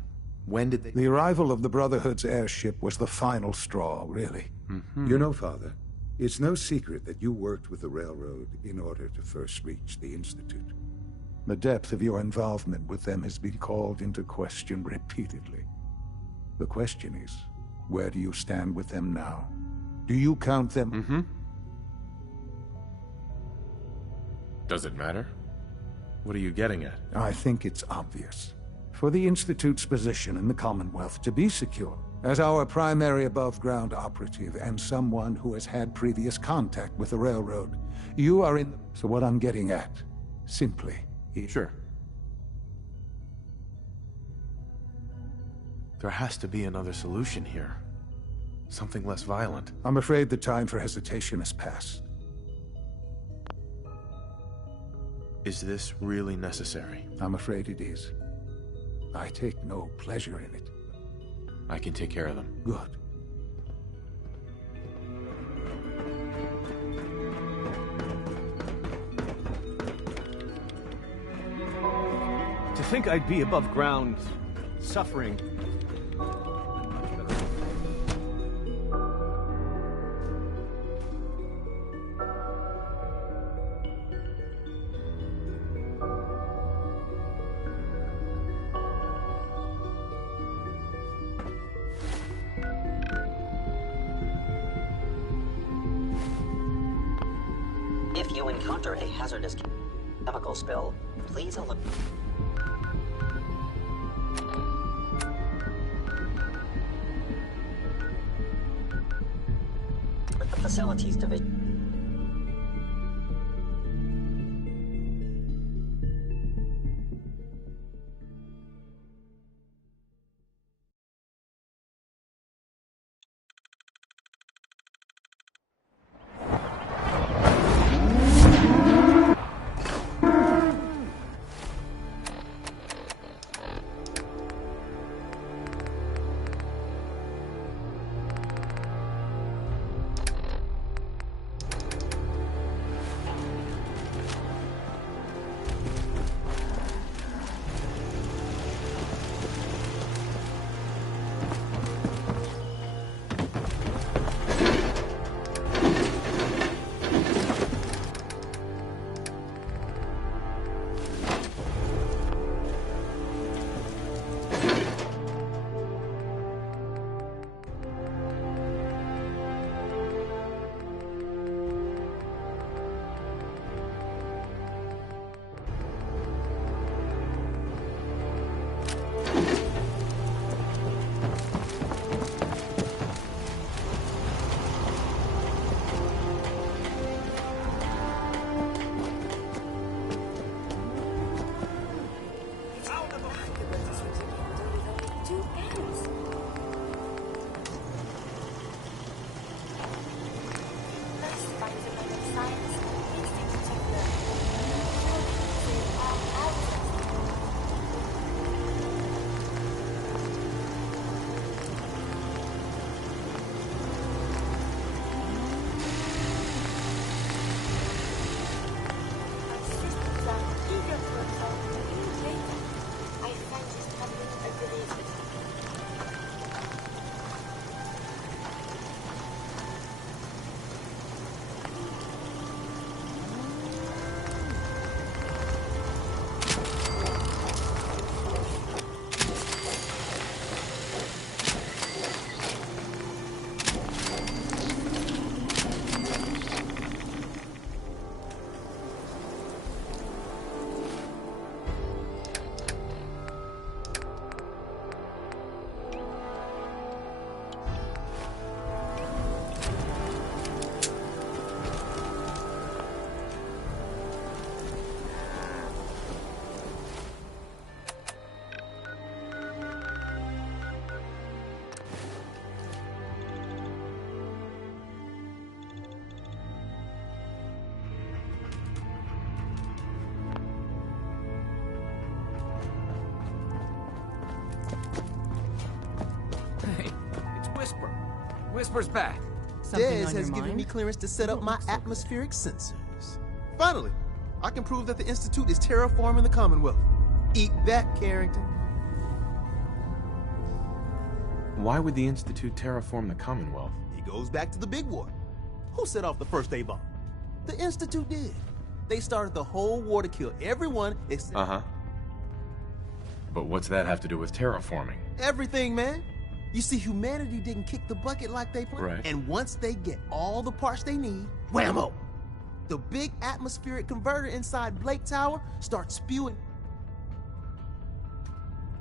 When did they... The arrival of the Brotherhood's airship was the final straw, really. You know, Father, it's no secret that you worked with the Railroad in order to first reach the Institute. The depth of your involvement with them has been called into question repeatedly. The question is, where do you stand with them now? Do you count them? Does it matter? What are you getting at? I think it's obvious. For the Institute's position in the Commonwealth to be secure, as our primary above-ground operative and someone who has had previous contact with the Railroad, you are in... So what I'm getting at, simply... Sure. There has to be another solution here. Something less violent. I'm afraid the time for hesitation has passed. Is this really necessary? I'm afraid it is. I take no pleasure in it. I can take care of them. Good. To think I'd be above ground, suffering. If you encounter a hazardous chemical spill, please alert. The Facilities Division. Whisper. Whisper's back. Something Dez on has your given mind? me clearance to set up my atmospheric sensors. Finally, I can prove that the Institute is terraforming the Commonwealth. Eat that, Carrington. Why would the Institute terraform the Commonwealth? It goes back to the Big War. Who set off the first A-bomb? The Institute did. They started the whole war to kill everyone except... But what's that have to do with terraforming? Everything, man. You see, humanity didn't kick the bucket like they planned. Right. And once they get all the parts they need, whammo! The big atmospheric converter inside Blake Tower starts spewing.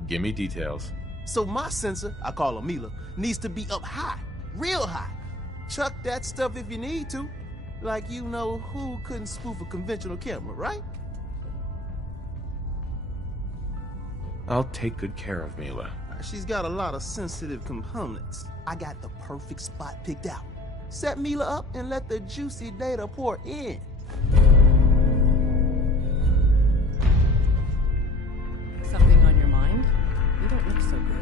Give me details. So my sensor, I call her Mila, needs to be up high, real high. Chuck that stuff if you need to. Like you know who couldn't spoof a conventional camera, right? I'll take good care of Mila. She's got a lot of sensitive components. I got the perfect spot picked out. Set Mila up and let the juicy data pour in. Something on your mind? You don't look so good.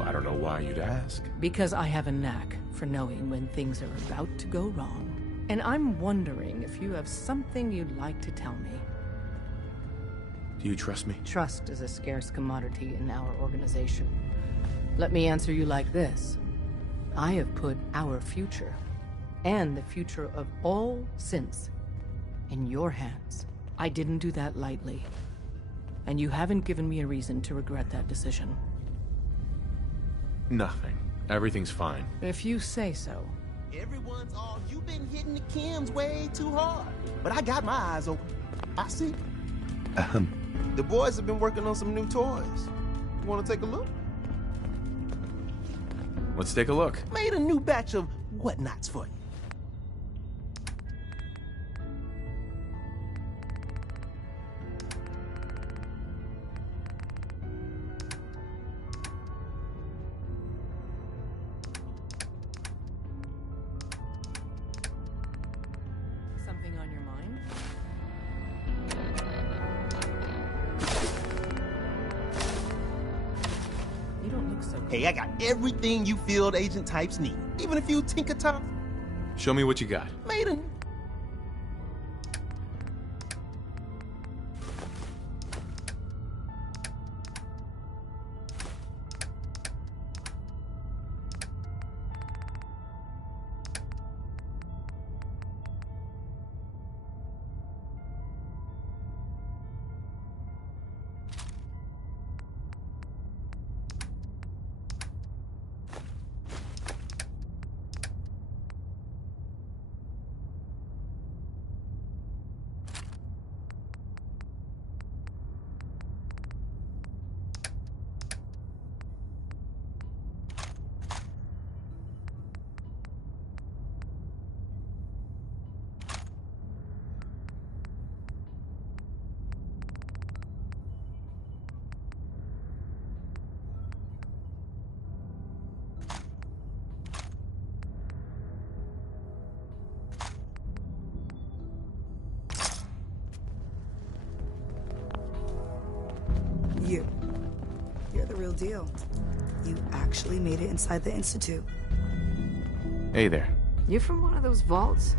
I don't know why you'd ask. Because I have a knack for knowing when things are about to go wrong. And I'm wondering if you have something you'd like to tell me. Do you trust me? Trust is a scarce commodity in our organization. Let me answer you like this. I have put our future, and the future of all synths, in your hands. I didn't do that lightly. And you haven't given me a reason to regret that decision. Nothing. Everything's fine. If you say so. Everyone's all, you've been hitting the chems way too hard. But I got my eyes open. I see. The boys have been working on some new toys. You want to take a look? Let's take a look. Made a new batch of whatnots for you. Something on your mind? You don't look so good. Hey, I got everything you field agent types need. Even a few tinker tops. Show me what you got. Made a... You're the real deal. You actually made it inside the Institute. Hey there. You from one of those vaults?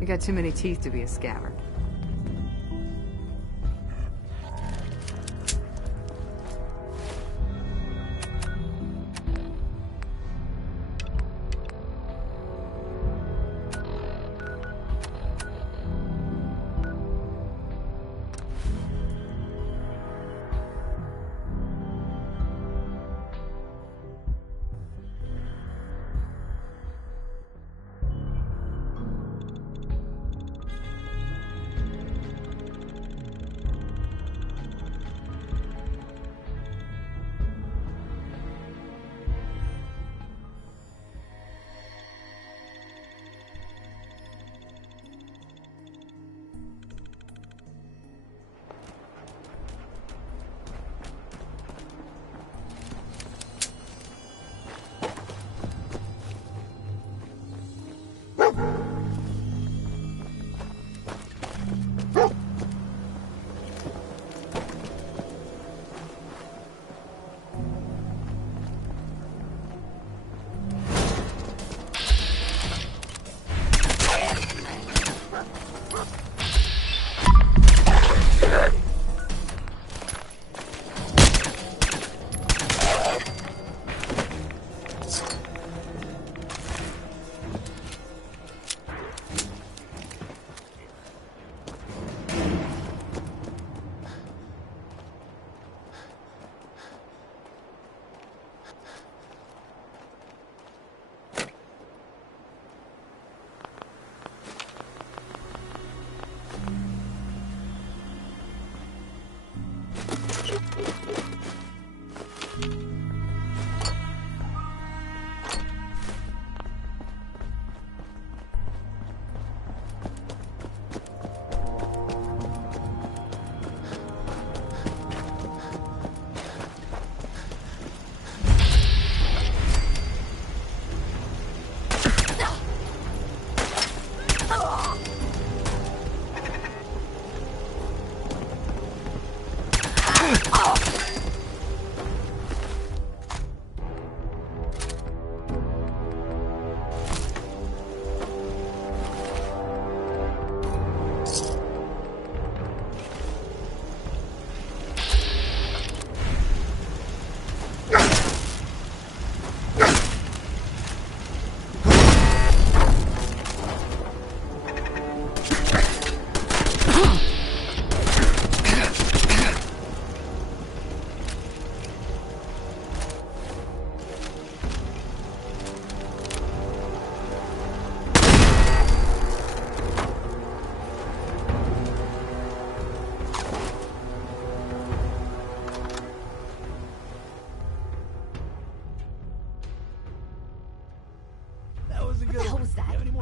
You got too many teeth to be a scabber.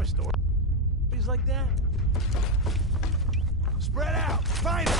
more stories like that? Spread out! Find it!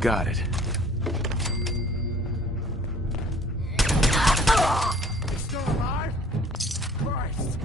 Got it. He's still alive? Christ!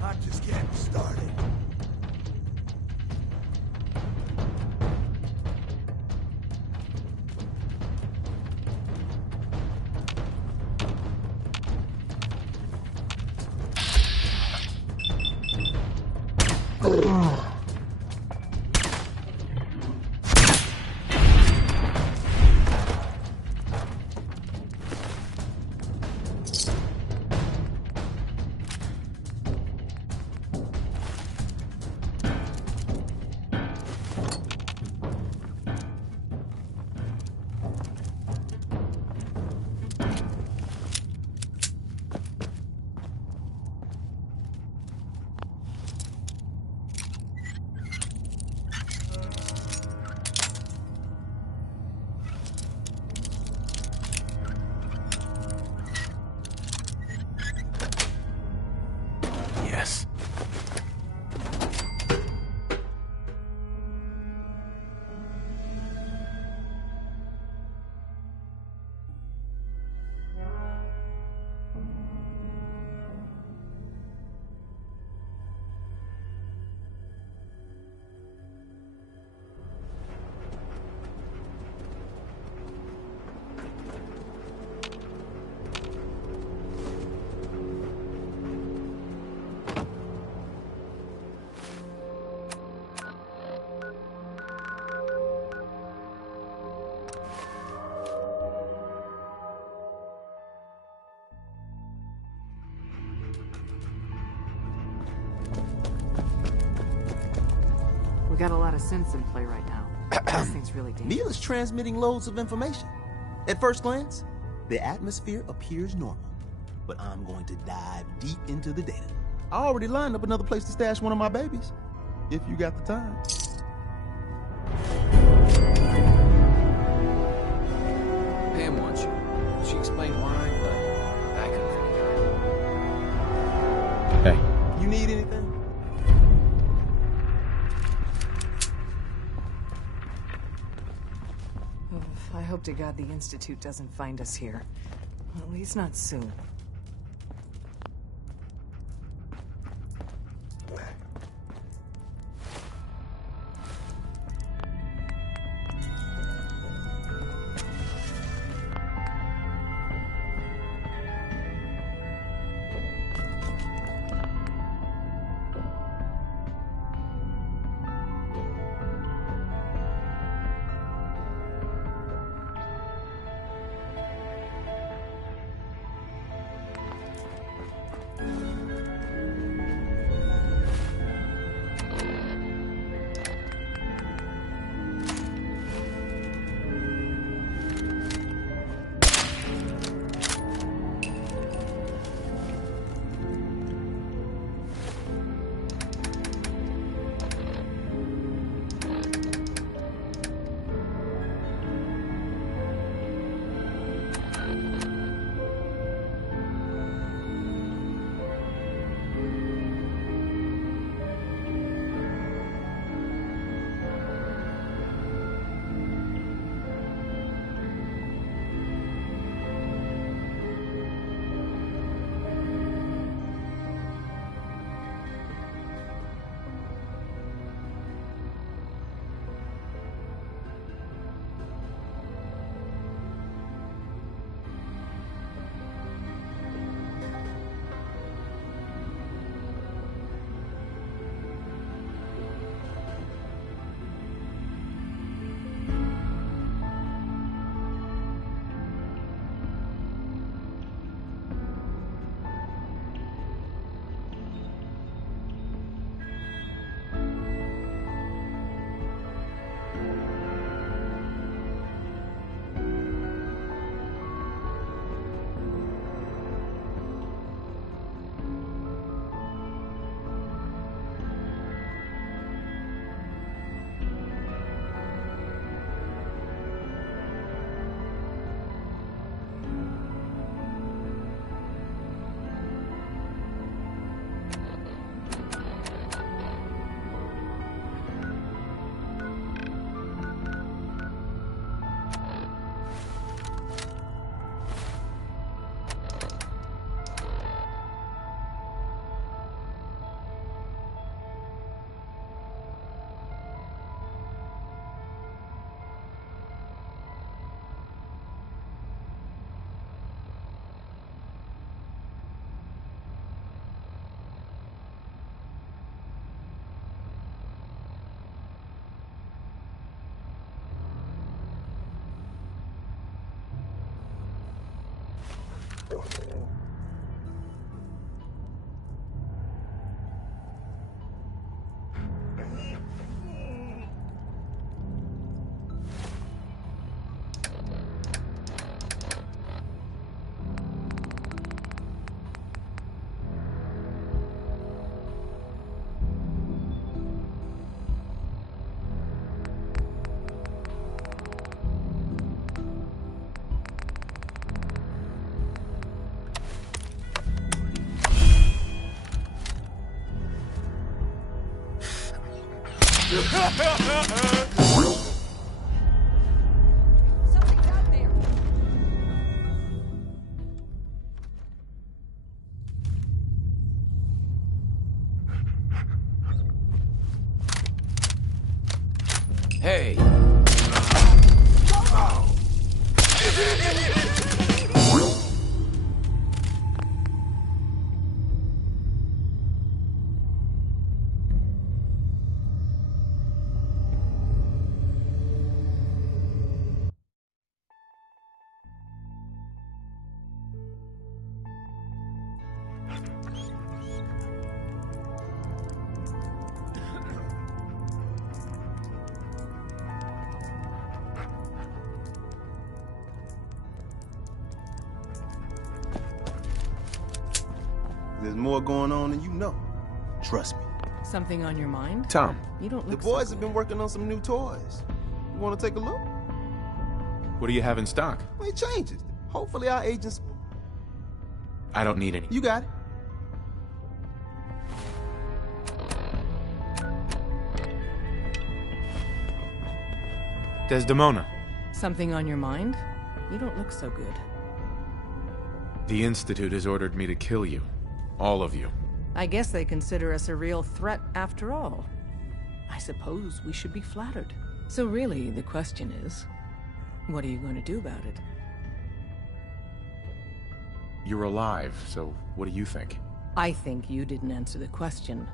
I'm just getting started. Yes. We got a lot of synths in play right now. This thing's really dangerous. Neil is transmitting loads of information. At first glance, the atmosphere appears normal, but I'm going to dive deep into the data. I already lined up another place to stash one of my babies, if you got the time. Pam wants you. She explained why, but I couldn't figure it out. Hey. You need anything? Oh, I hope to God the Institute doesn't find us here. At least not soon. Something's out there. Hey! there's more going on than you know. Trust me. Something on your mind? Tom. You don't The look boys so have been working on some new toys. You want to take a look? What do you have in stock? Well, it changes. Hopefully our agents... I don't need any. You got it. Desdemona. Something on your mind? You don't look so good. The Institute has ordered me to kill you. All of you. I guess they consider us a real threat after all. I suppose we should be flattered. So really, the question is, what are you going to do about it? You're alive, so what do you think? I think you didn't answer the question.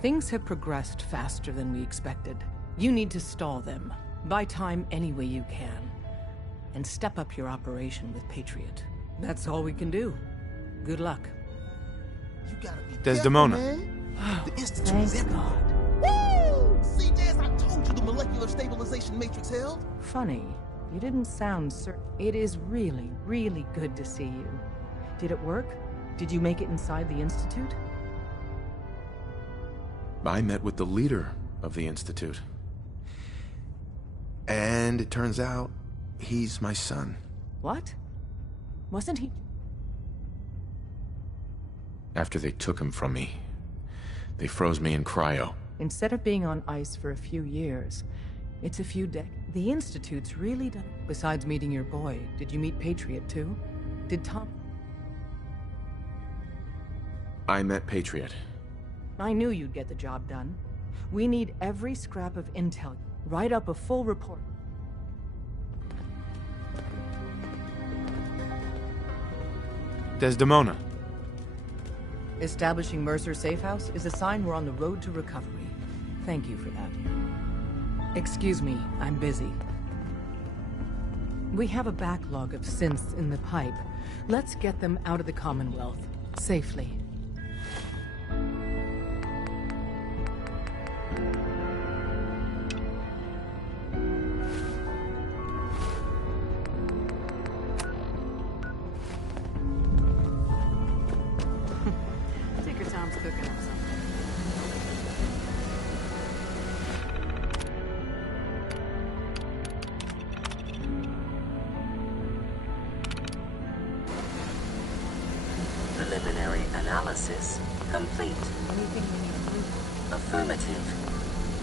Things have progressed faster than we expected. You need to stall them. Buy time any way you can. And step up your operation with Patriot. That's all we can do. Good luck. You gotta be Desdemona. careful, man. The Institute is everywhere. Woo! CJ, as I told you, the molecular stabilization matrix held. Funny. You didn't sound certain. It is really, really good to see you. Did it work? Did you make it inside the Institute? I met with the leader of the Institute. And it turns out, he's my son. What? Wasn't he? After they took him from me, they froze me in cryo. Instead of being on ice for a few years, it's a few decades. The Institute's really done. Besides meeting your boy, did you meet Patriot too? Did Tom? I met Patriot. I knew you'd get the job done. We need every scrap of intel. Write up a full report. Desdemona. Establishing Mercer Safe House is a sign we're on the road to recovery. Thank you for that. Excuse me, I'm busy. We have a backlog of synths in the pipe. Let's get them out of the Commonwealth safely. Tinker Tom's cooking up something. Preliminary analysis complete. Anything we need to do? Affirmative.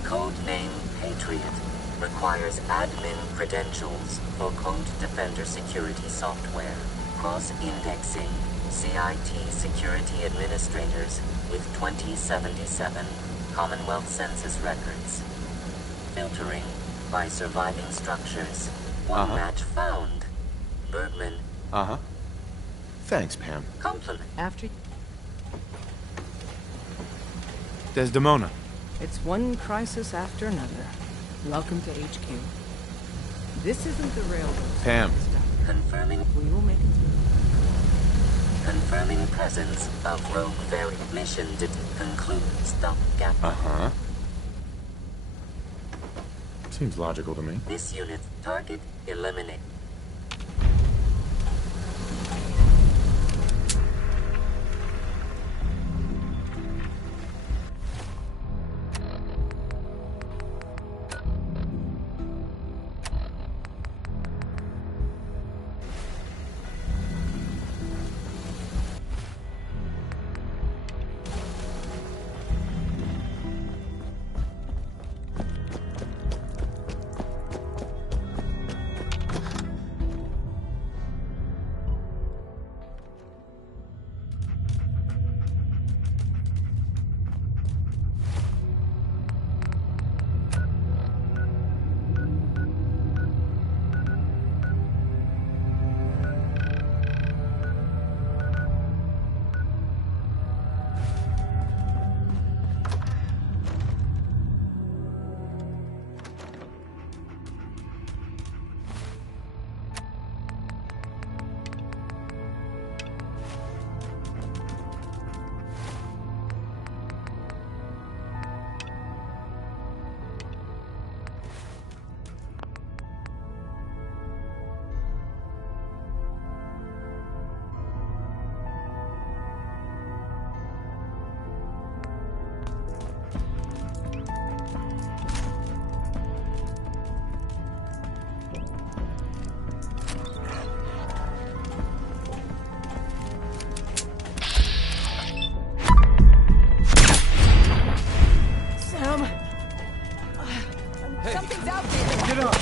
Codename Patriot requires admin credentials for Code Defender security software. Cross-indexing CIT security administrators with 2077 Commonwealth Census records. Filtering by surviving structures. One match found. Bergman. Uh-huh. Thanks, Pam. Compliment. After... Desdemona. It's one crisis after another. Welcome to HQ. This isn't the railroad. Pam. Confirming. We will make it through. Confirming presence of rogue variant. Mission did conclude. Stop gap. Uh-huh. Seems logical to me. This unit target eliminate. Something's out there! Get up!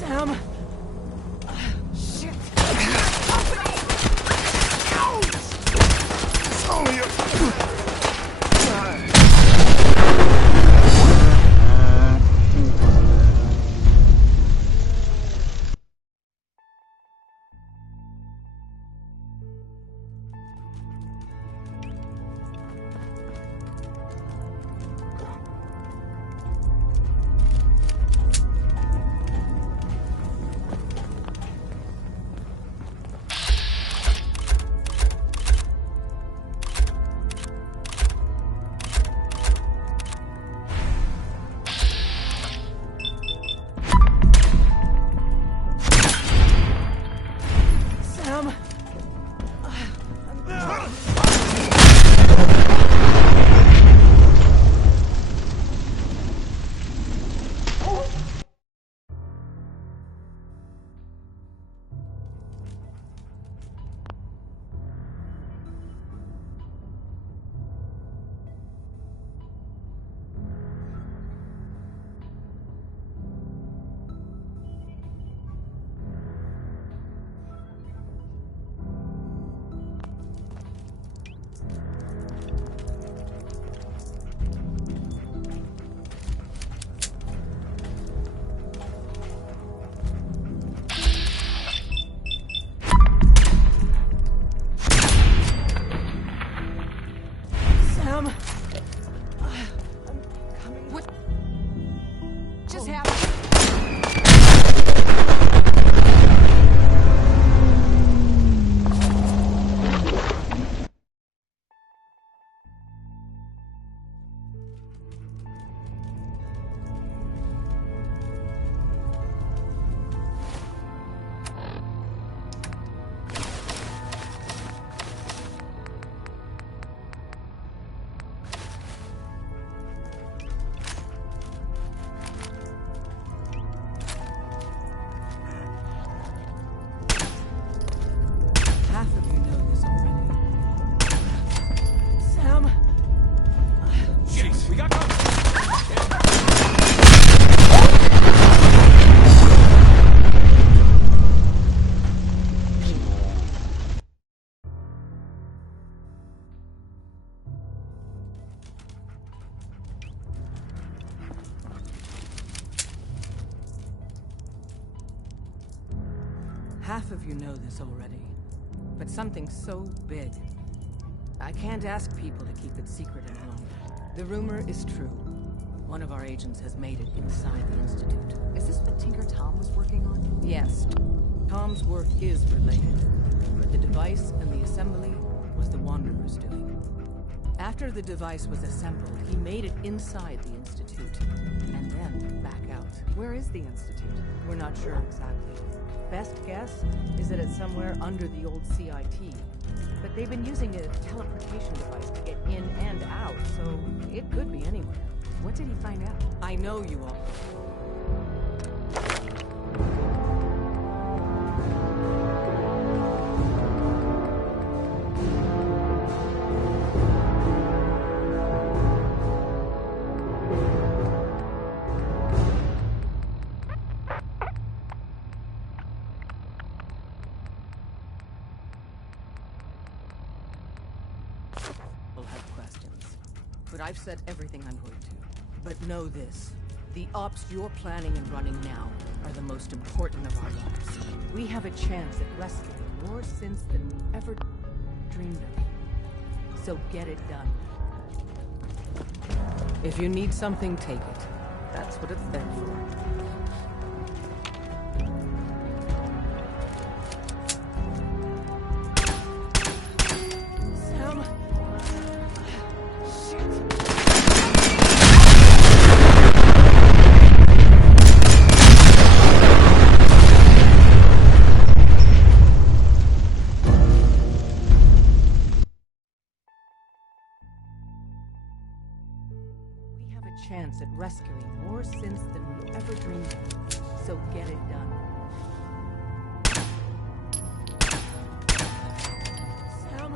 Sam! Shit! It's only a... Sam! Sam! I'm coming. What just happened? Half of you know this already. Sam! Jeez, we got company. Half of you know this already. But something so big, I can't ask people to keep it secret any longer. The rumor is true. One of our agents has made it inside the Institute. Is this what Tinker Tom was working on? Yes. Tom's work is related, but the device and the assembly was the Wanderer's doing. After the device was assembled, he made it inside the Institute, and then back out. Where is the Institute? We're not sure exactly. Best guess is that it's somewhere under the old CIT. But they've been using a teleportation device to get in and out, so it could be anywhere. What did he find out? I know you all. Will have questions. But I've said everything I'm going to. But know this. The ops you're planning and running now are the most important of our lives. We have a chance at wrestling more since than we ever dreamed of. So get it done. If you need something, take it. That's what it's there for. chance at rescuing more synths than we ever dreamed of. So get it done. Sam?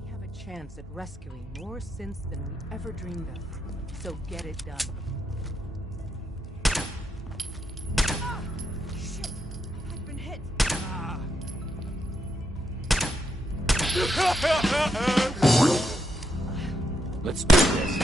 We have a chance at rescuing more synths than we ever dreamed of. So get it done. Shit! I've been hit. Let's do this.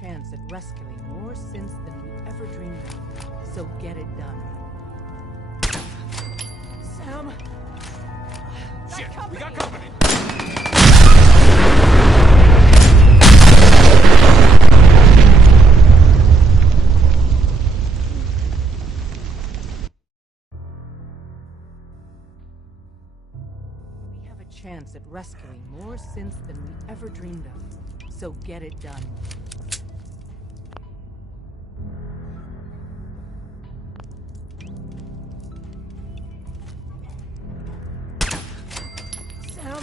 Chance at rescuing more synths than we ever dreamed of. So get it done. Sam? Shit, we got company. We have a chance at rescuing more synths than we ever dreamed of. So get it done. Sam?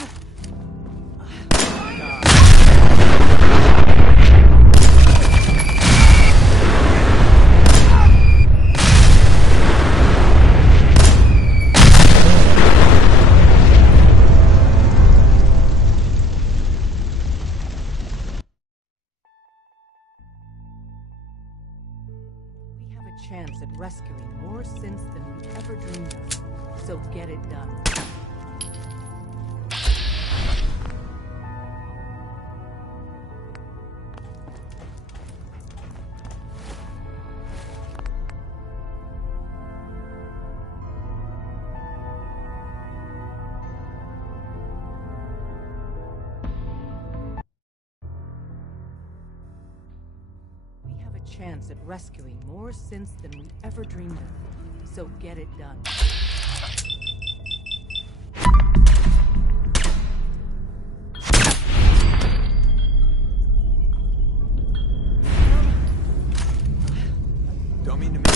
We have a chance at rescuing more synths than we ever dreamed of. So get it done. We have a chance at rescuing more synths than we ever dreamed of. So get it done. Don't mean to miss.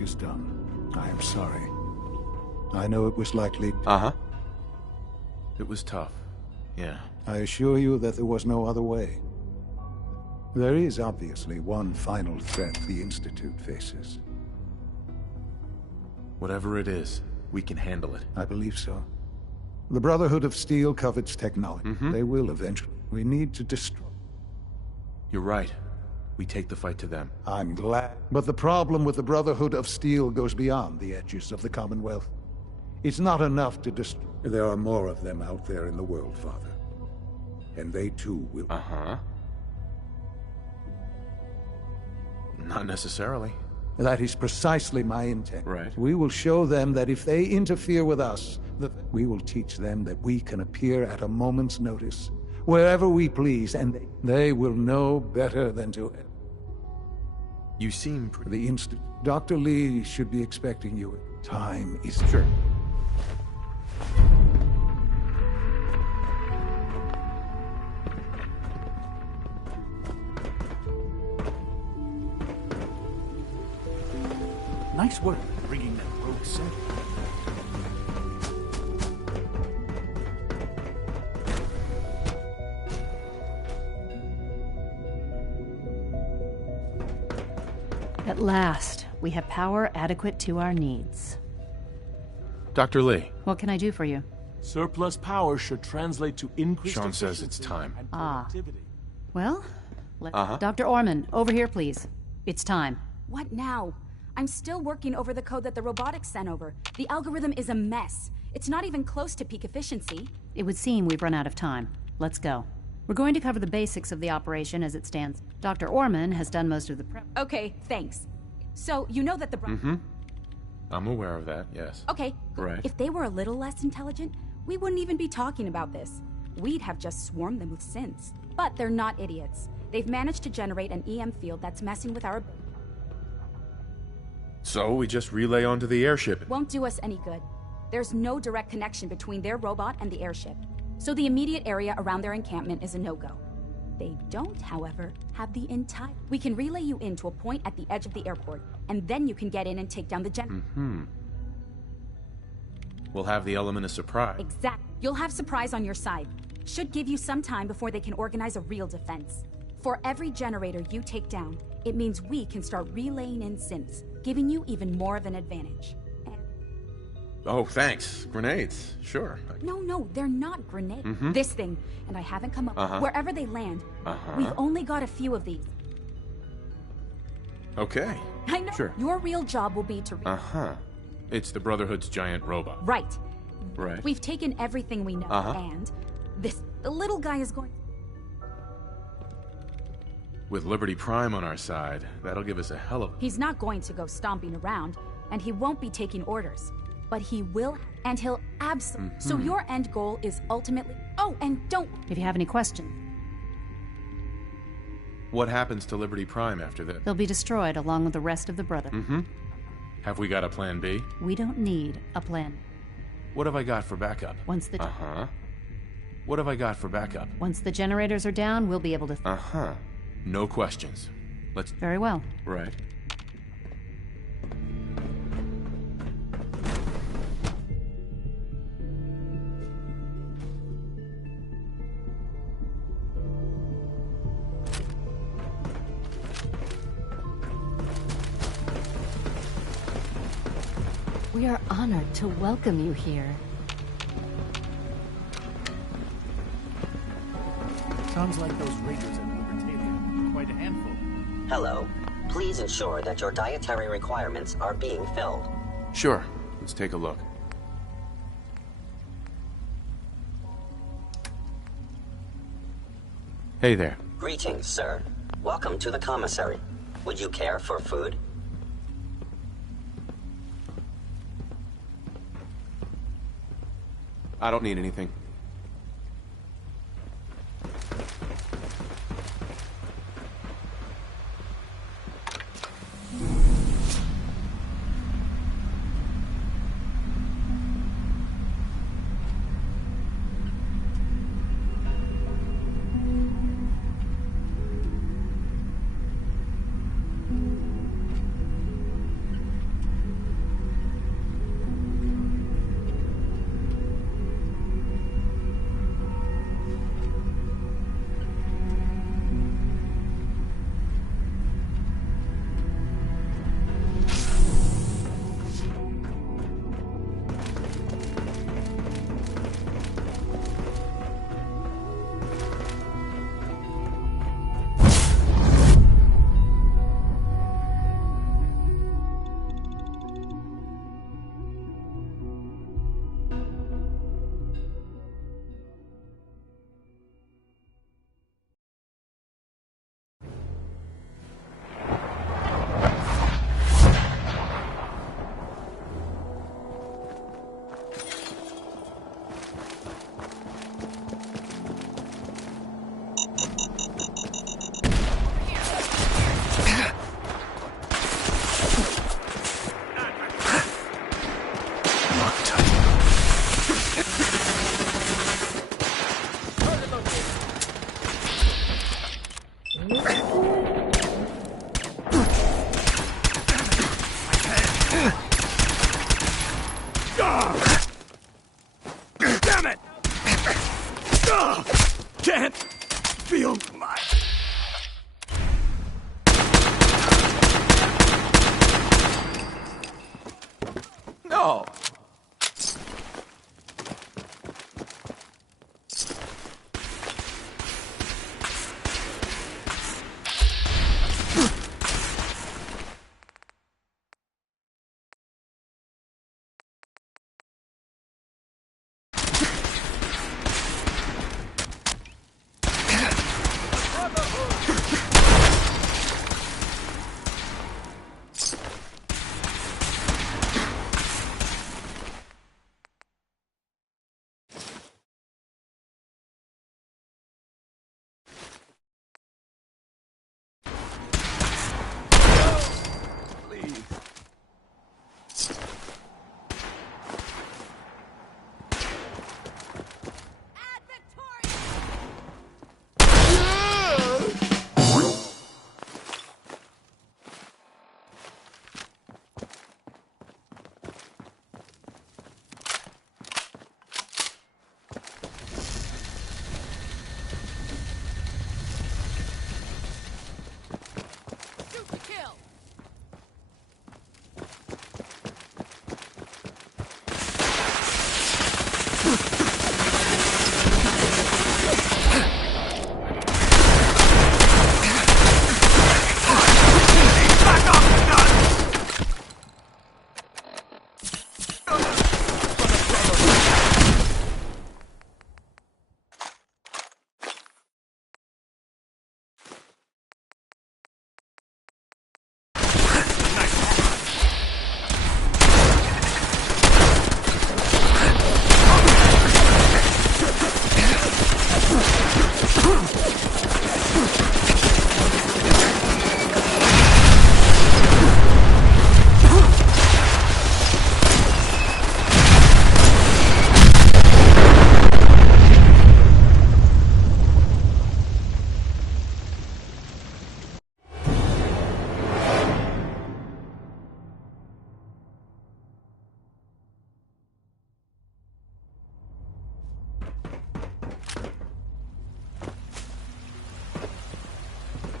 is done. I am sorry. I know it was likely... Uh-huh. It was tough. Yeah. I assure you that there was no other way. There is obviously one final threat the Institute faces. Whatever it is, we can handle it. I believe so. The Brotherhood of Steel covets technology. They will eventually. We need to destroy... You're right. We take the fight to them. I'm glad. But the problem with the Brotherhood of Steel goes beyond the edges of the Commonwealth. It's not enough to destroy... There are more of them out there in the world, Father. And they too will... Uh-huh. Not necessarily. That is precisely my intent. Right. We will show them that if they interfere with us, that we will teach them that we can appear at a moment's notice, wherever we please, and they will know better than to... You seem... The instant... Dr. Lee should be expecting you. Time is... Sure. Nice work bringing that rogue set. At last, we have power adequate to our needs. Dr. Lee. What can I do for you? Surplus power should translate to increased Sean says it's time. Well, Dr. Orman, over here, please. It's time. What now? I'm still working over the code that the robotics sent over. The algorithm is a mess. It's not even close to peak efficiency. It would seem we've run out of time. Let's go. We're going to cover the basics of the operation as it stands. Dr. Orman has done most of the prep. Okay, thanks. So, you know that the... I'm aware of that, yes. Okay. Right. If they were a little less intelligent, we wouldn't even be talking about this. We'd have just swarmed them with synths. But they're not idiots. They've managed to generate an EM field that's messing with our... So we just relay onto the airship. Won't do us any good. There's no direct connection between their robot and the airship. So the immediate area around their encampment is a no-go. They don't, however, have the entire... We can relay you into a point at the edge of the airport, and then you can get in and take down the gen... We'll have the element of surprise. Exactly. You'll have surprise on your side. Should give you some time before they can organize a real defense. For every generator you take down, it means we can start relaying in synths, giving you even more of an advantage. Oh, thanks. Grenades. Sure. No, they're not grenades. This thing, and I haven't come up... Wherever they land, we've only got a few of these. Okay. I know. Sure. Your real job will be to... It's the Brotherhood's giant robot. Right. Right. We've taken everything we know, and the little guy is going... With Liberty Prime on our side, that'll give us a hell of... He's not going to go stomping around, and he won't be taking orders. But he will, and he'll absolutely... So your end goal is ultimately... Oh, and don't... If you have any questions... What happens to Liberty Prime after this? They'll be destroyed along with the rest of the Brotherhood. Have we got a plan B? We don't need a plan. What have I got for backup? Once the... What have I got for backup? Once the generators are down, we'll be able to... No questions. Let's... Very well. Right. We are honored to welcome you here. Sounds like those raiders at Libertalia are quite a handful. Hello. Please ensure that your dietary requirements are being filled. Sure. Let's take a look. Hey there. Greetings, sir. Welcome to the commissary. Would you care for food? I don't need anything. Damn it! Can't feel my... No!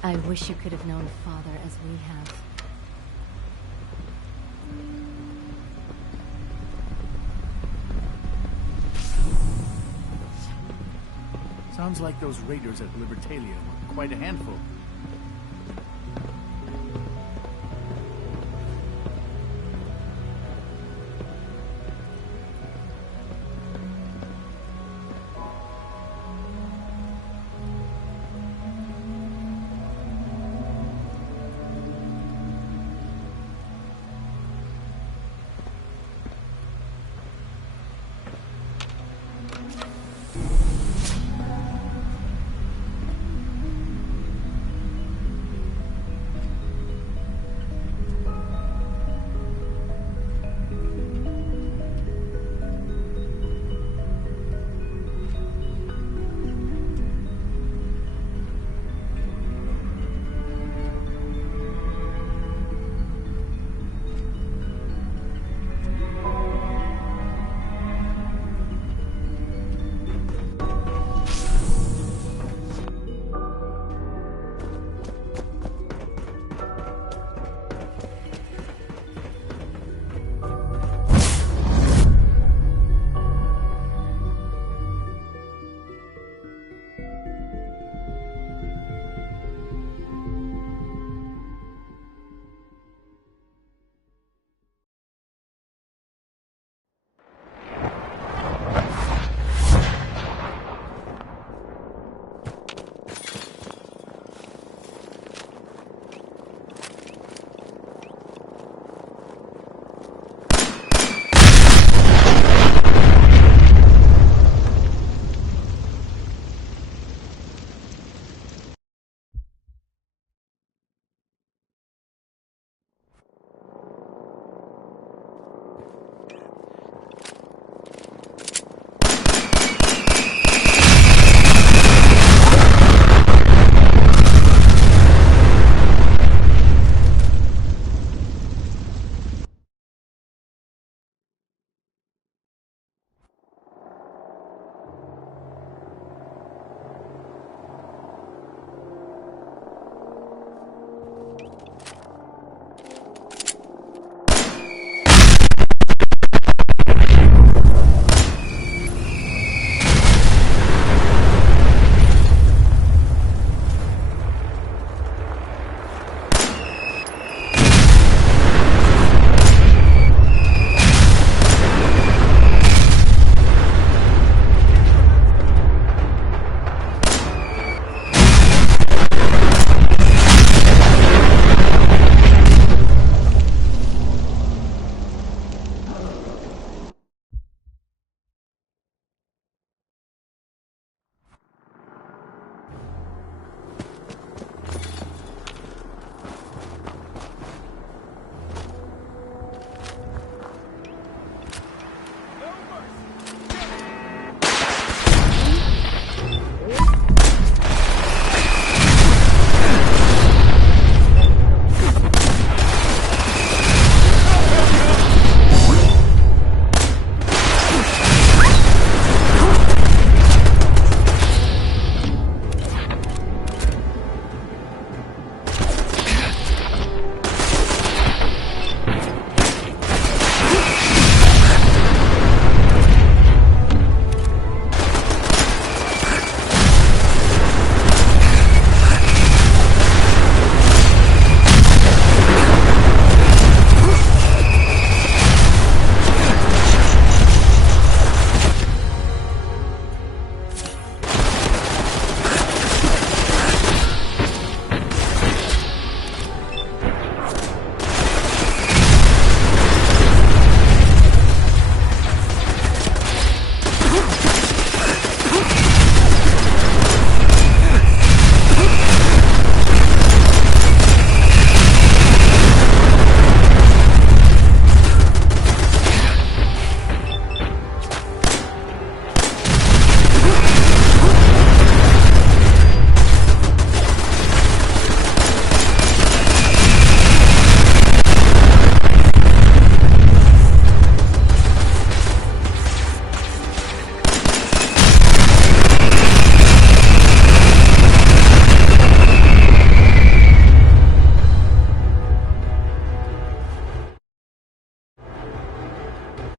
I wish you could have known Father as we have. Sounds like those raiders at Libertalia were quite a handful.